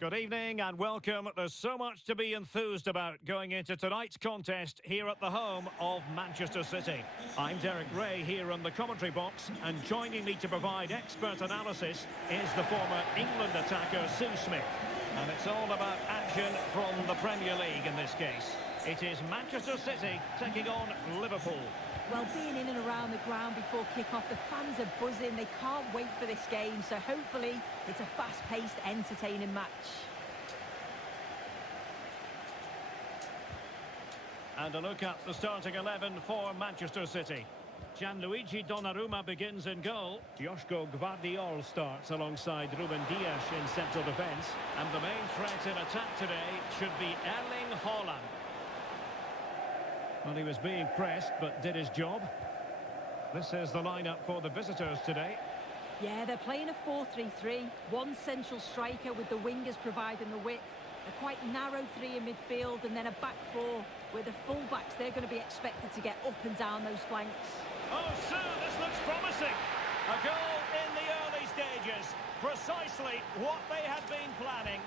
Good evening and welcome. There's so much to be enthused about going into tonight's contest here at the home of Manchester City. I'm Derek Ray here on the commentary box, and joining me to provide expert analysis is the former England attacker Sue Smith. And it's all about action from the Premier League in this case. It is Manchester City taking on Liverpool. Well, being in and around the ground before kick-off, the fans are buzzing. They can't wait for this game, so hopefully it's a fast-paced, entertaining match. And a look at the starting 11 for Manchester City. Gianluigi Donnarumma begins in goal. Joško Gvardiol starts alongside Ruben Dias in central defence. And the main threat in attack today should be Erling Haaland. Well, he was being pressed, but did his job. This is the lineup for the visitors today. Yeah, they're playing a 4-3-3. One central striker with the wingers providing the width. A quite narrow three in midfield, and then a back four where the full-backs, they're going to be expected to get up and down those flanks. Oh, Sue, this looks promising. A goal in the early stages. Precisely what they had been planning.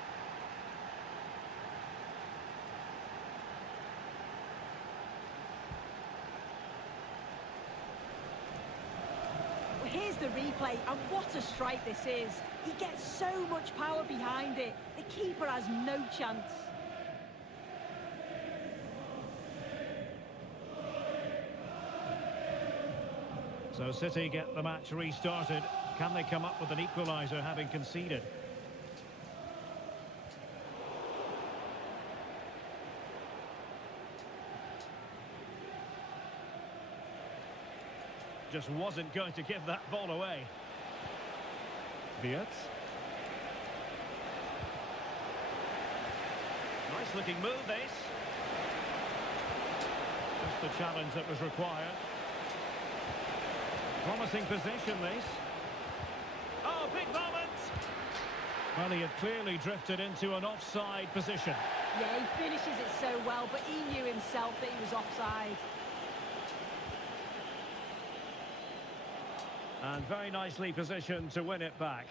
Here's the replay, and what a strike this is. He gets so much power behind it. The keeper has no chance. So City get the match restarted. Can they come up with an equaliser having conceded? Just wasn't going to give that ball away. Viet. Nice looking move, this. Just the challenge that was required. Promising position, this. Oh, big moment! Well, he had clearly drifted into an offside position. Yeah, he finishes it so well, but he knew himself that he was offside. And very nicely positioned to win it back.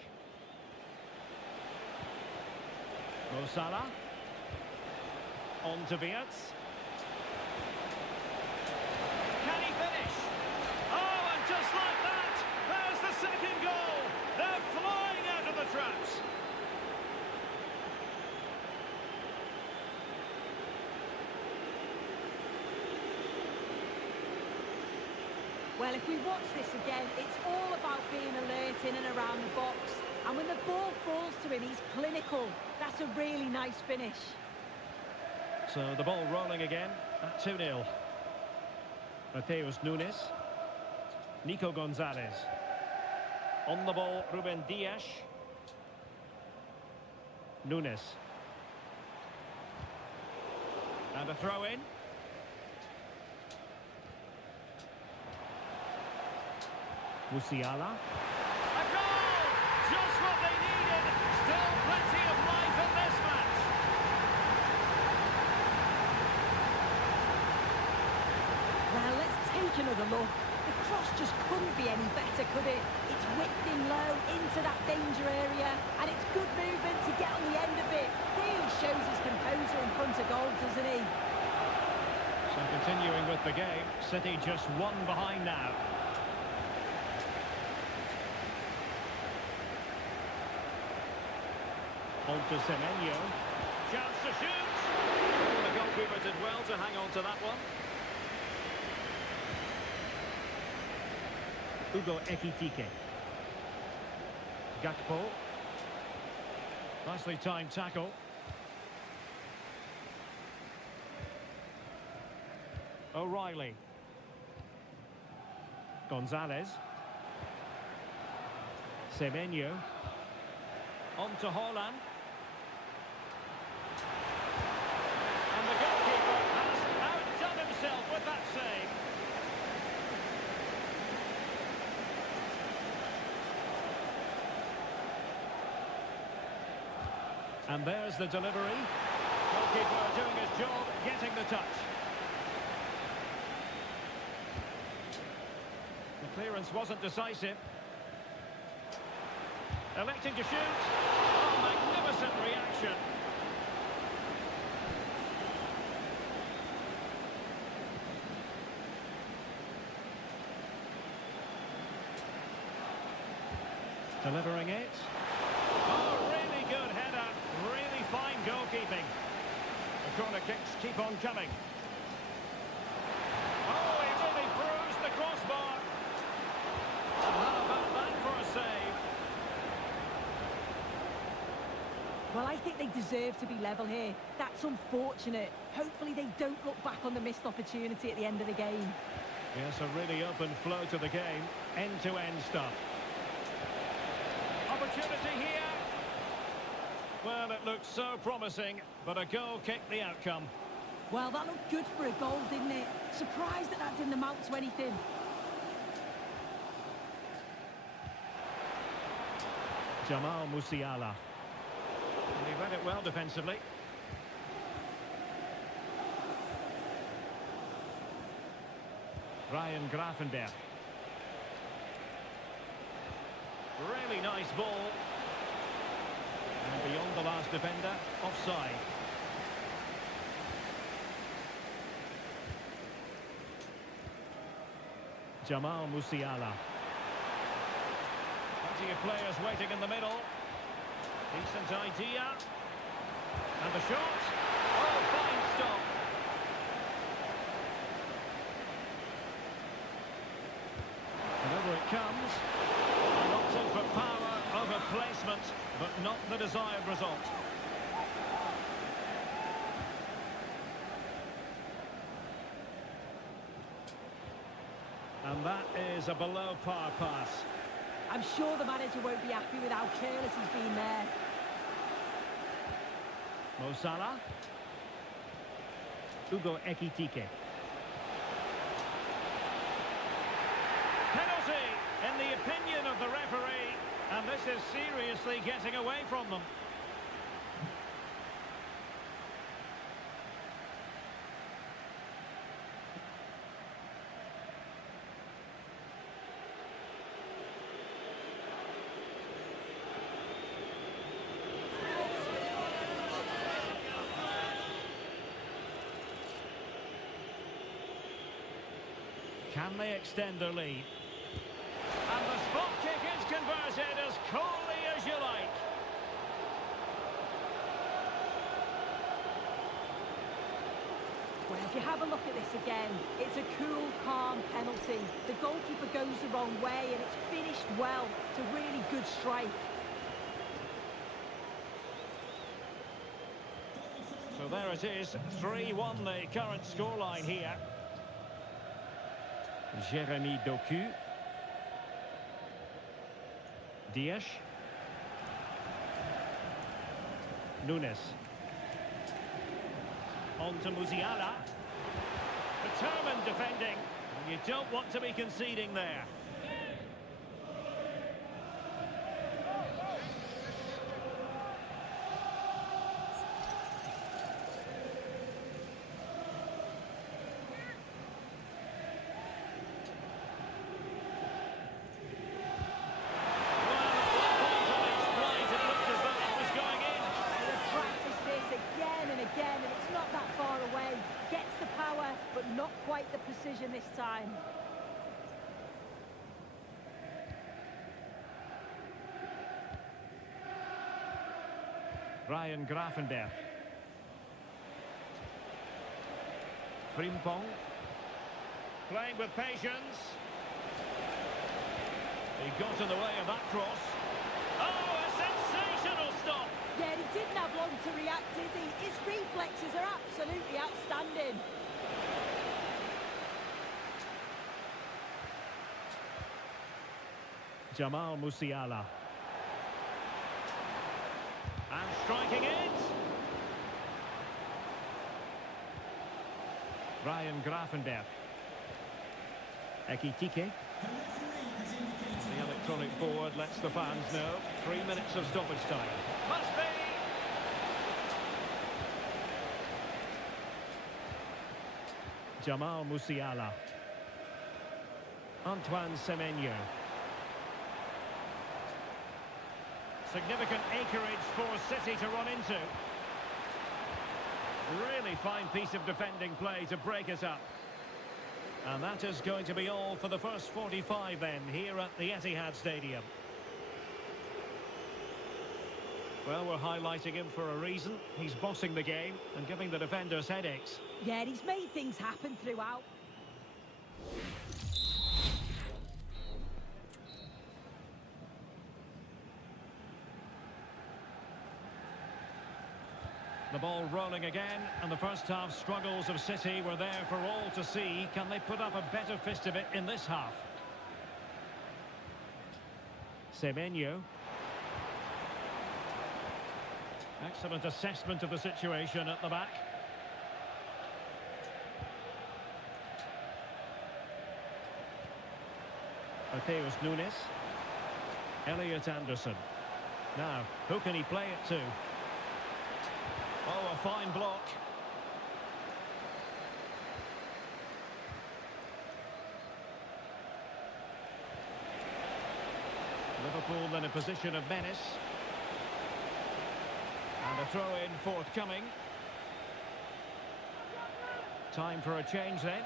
Mo Salah. On to Viet. Can he finish? Oh, and just like that, there's the second goal. They're flying out of the traps. Well, if we watch this again, it's all about being alert in and around the box. And when the ball falls to him, he's clinical. That's a really nice finish. So the ball rolling again at 2-0. Mateus Nunes. Nico Gonzalez. On the ball, Ruben Dias. Nunes. And a throw in. Musiala. A goal! Just what they needed. Still plenty of life in this match. Well, let's take another look. The cross just couldn't be any better, could it? It's whipped in low into that danger area, and it's good movement to get on the end of it. Really shows his composure in front of goal, doesn't he? So continuing with the game, City just one behind now. On to Semenyo. Chance to shoot. Oh, the goalkeeper did well to hang on to that one. Ugo Ekitike. Gakpo. Nicely timed tackle. O'Reilly. Gonzalez. Semenyo. On to Haaland. And the goalkeeper has outdone himself with that save. And there's the delivery. Goalkeeper doing his job, getting the touch. Clearance wasn't decisive. Electing to shoot. Oh, magnificent reaction. Delivering it. Oh, really good header. Really fine goalkeeping. The corner kicks keep on coming. Oh, he really bruised the crossbar. How about that for a save? Well, I think they deserve to be level here. That's unfortunate. Hopefully they don't look back on the missed opportunity at the end of the game. Yes, a really open flow to the game. End-to-end stuff. Opportunity here. Well, it looked so promising, but a goal kicked the outcome. Well, that looked good for a goal, didn't it? Surprised that that didn't amount to anything. Jamal Musiala. And he read it well defensively. Ryan Gravenberch. Really nice ball. And beyond the last defender, offside. Jamal Musiala. Plenty of players waiting in the middle. Decent idea. And the shot. Oh, fine stop. And over it comes. And opted for power over placement, but not the desired result. And that is a below par pass. I'm sure the manager won't be happy with how careless he's been there. Mo Salah. Hugo Ekitike. Penalty, in the opinion of the referee, and this is seriously getting away from them. Can they extend their lead? And the spot kick is converted as coolly as you like. Well, if you have a look at this again, it's a cool, calm penalty. The goalkeeper goes the wrong way and it's finished well. It's a really good strike. So there it is, 3-1 the current scoreline here. Jeremy Doku. Dias. Nunes. On to Musiala. Determined defending. And you don't want to be conceding there. But not quite the precision this time. Ryan Gravenberch. Frimpong. Playing with patience. He got in the way of that cross. Oh, a sensational stop! Yeah, he didn't have long to react, did he? His reflexes are absolutely outstanding. Jamal Musiala. And striking it. Ryan Gravenberch. Ekitike. The electronic board lets the fans know 3 minutes of stoppage time. Must be! Jamal Musiala. Antoine Semenyo. Significant acreage for City to run into. Really fine piece of defending play to break it up. And that is going to be all for the first 45 then, here at the Etihad Stadium. Well, we're highlighting him for a reason. He's bossing the game and giving the defenders headaches. Yeah, and he's made things happen throughout. The ball rolling again, and the first half struggles of City were there for all to see. Can they put up a better fist of it in this half? Semenyo. Excellent assessment of the situation at the back. Mateus Nunes. Elliot Anderson. Now, who can he play it to? Oh, a fine block. Liverpool in a position of menace. And a throw-in forthcoming. Time for a change then.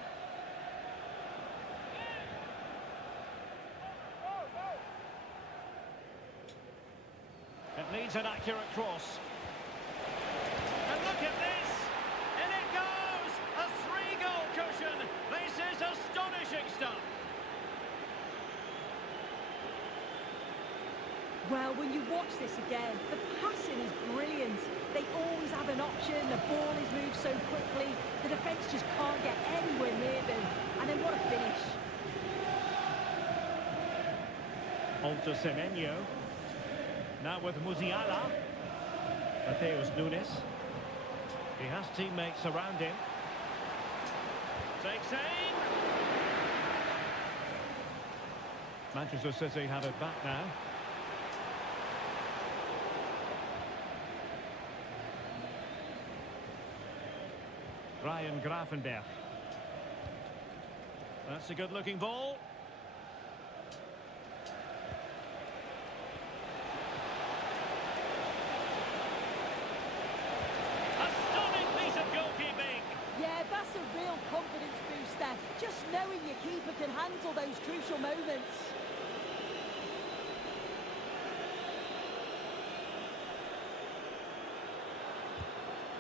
It needs an accurate cross. And look at this! And it goes! A 3-goal cushion! This is astonishing stuff! Well, when you watch this again, the passing is brilliant. They always have an option, the ball is moved so quickly, the defence just can't get anywhere near them. And then what a finish. On to Semenyo. Now with Musiala. Mateus Nunes. He has teammates around him. Takes aim! Manchester City have it back now. Ryan Gravenberch. That's a good-looking ball. Stunning piece of goalkeeping. Yeah, that's a real confidence booster. Just knowing your keeper can handle those crucial moments.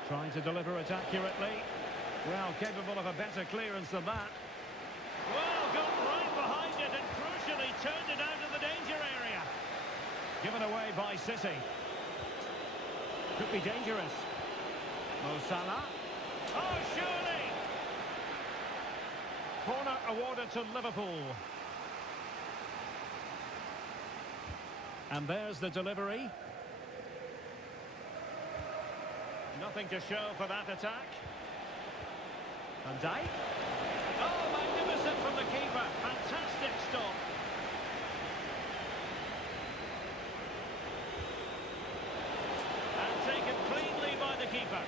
Trying to deliver it accurately. Well, capable of a better clearance than that. Well, got right behind it and crucially turned it out of the danger area. Given away by City. Could be dangerous. Mo Salah. Oh, surely! Corner awarded to Liverpool. And there's the delivery. Nothing to show for that attack. Van Dijk. Oh, magnificent from the keeper. Fantastic stop. And taken cleanly by the keeper.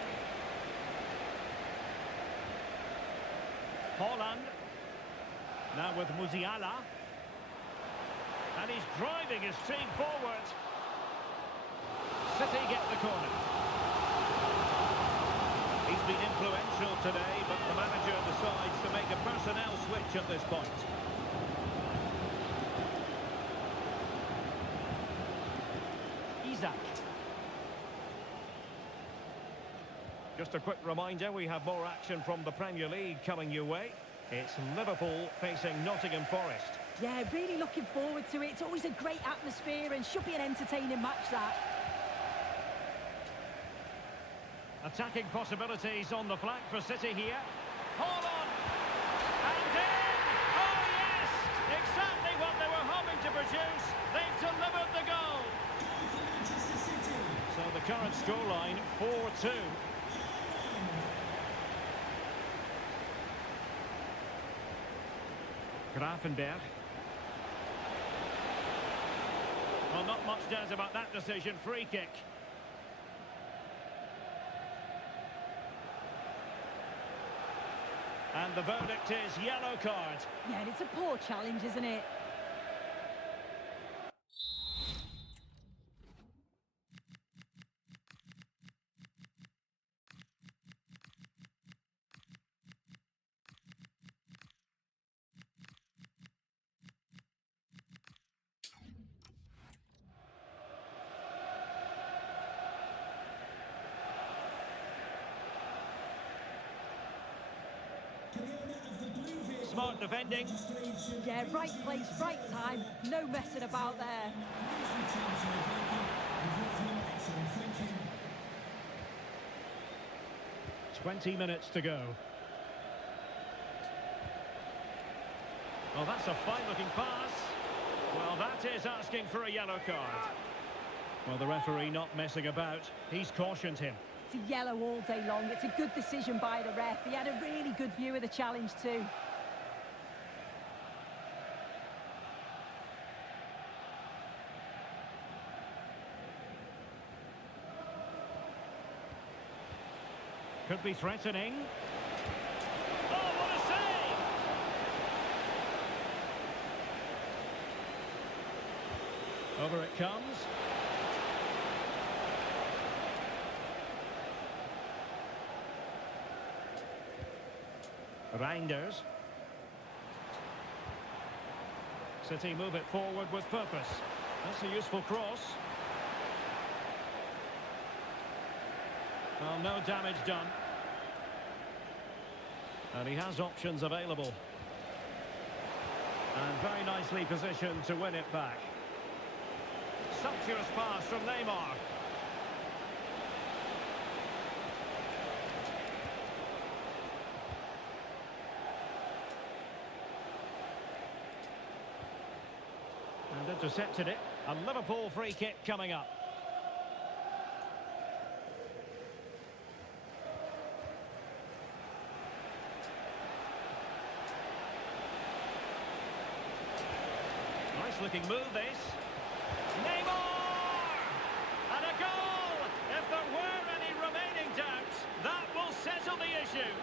Haaland. Now with Musiala. And he's driving his team forward. City get the corner. He's been influential today, but the manager decides to make a personnel switch at this point. Isak. Just a quick reminder, we have more action from the Premier League coming your way. It's Liverpool facing Nottingham Forest. Yeah, really looking forward to it. It's always a great atmosphere and should be an entertaining match, that. Attacking possibilities on the flank for City here. Hold on! And in! Oh yes! Exactly what they were hoping to produce. They've delivered the goal. So the current scoreline, 4-2. Gravenberch. Well, not much doubt about that decision. Free kick. And the verdict is yellow card. Yeah, and it's a poor challenge, isn't it? Smart defending. Yeah, right place, right time. No messing about there. 20 minutes to go. Well, that's a fine-looking pass. Well, that is asking for a yellow card. Well, the referee not messing about. He's cautioned him. It's a yellow all day long. It's a good decision by the ref. He had a really good view of the challenge too. Could be threatening. Oh, what a save! Over it comes. Reinders. City move it forward with purpose. That's a useful cross. Well, no damage done. And he has options available. And very nicely positioned to win it back. Sumptuous pass from Neymar. And intercepted it. A Liverpool free kick coming up. Nice looking move this. Neymar! And a goal! If there were any remaining doubts, that will settle the issue.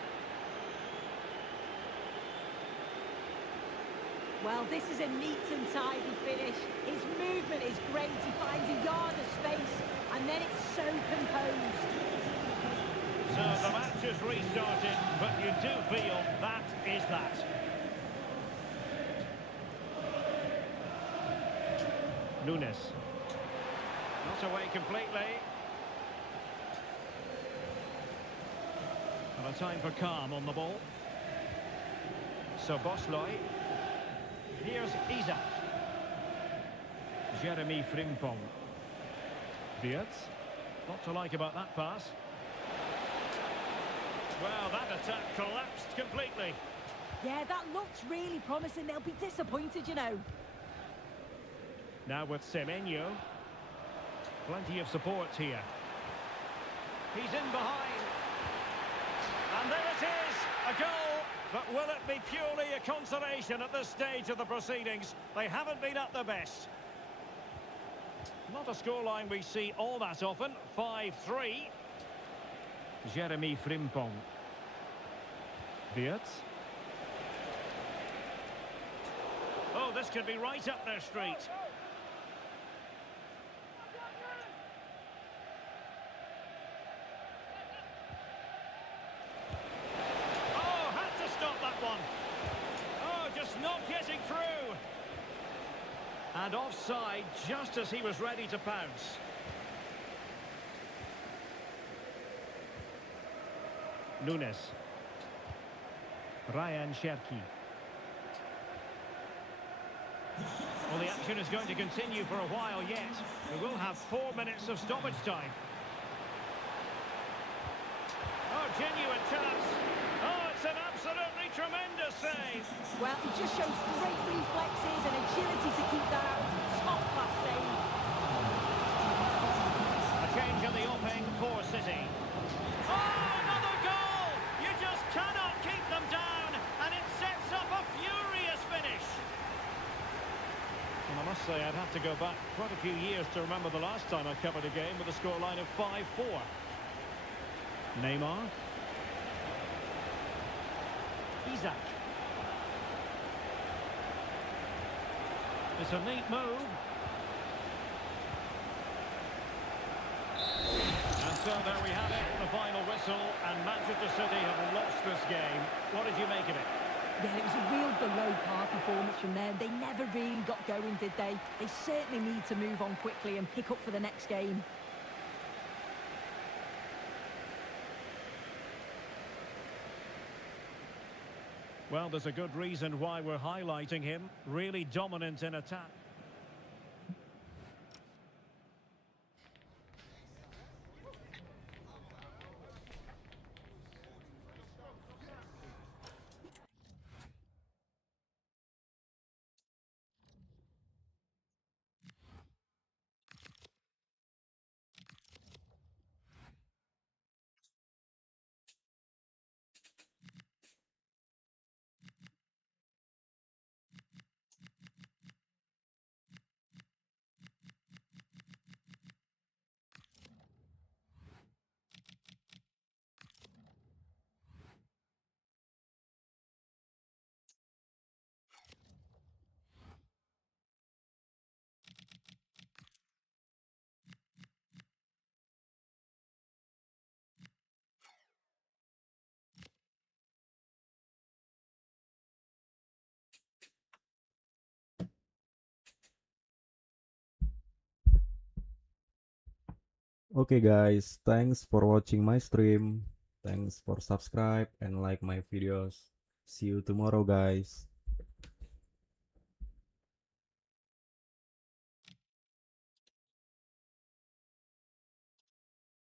Well, this is a neat and tidy finish. His movement is great. He finds a yard of space, and then it's so composed. So the match has restarted, but you do feel that is that. Nunes. Not away completely. And a time for calm on the ball. So Bosley. Here's Isaac. Jeremy Frimpong. Wirtz. Not to like about that pass. Well, that attack collapsed completely. Yeah, that looked really promising. They'll be disappointed, you know. Now with Semenyo. Plenty of support here. He's in behind. And there it is, a goal. But will it be purely a consolation at this stage of the proceedings? They haven't been at their best. Not a scoreline we see all that often. 5-3. Jeremy Frimpong. Wirtz. Oh, this could be right up their street. Not getting through. And offside just as he was ready to pounce. Nunes. Ryan Cherki. Well, the action is going to continue for a while yet. We will have 4 minutes of stoppage time. Oh, genuine chance. Oh, it's an absolutely tremendous save. Well, it just shows great reflexes and agility to keep that out. It's a top-class save. A change in the offing for City. Oh, another goal! You just cannot keep them down, and it sets up a furious finish. And I must say, I'd have to go back quite a few years to remember the last time I covered a game with a scoreline of 5-4. Isaac. It's a neat move. And so there we have it, the final whistle, and Manchester City have lost this game. What did you make of it? Yeah, it was a real below-par performance from them. They never really got going, did they? They certainly need to move on quickly and pick up for the next game. Well, there's a good reason why we're highlighting him. Really dominant in attack. Okay guys, thanks for watching my stream. Thanks for subscribe and like my videos. See you tomorrow guys.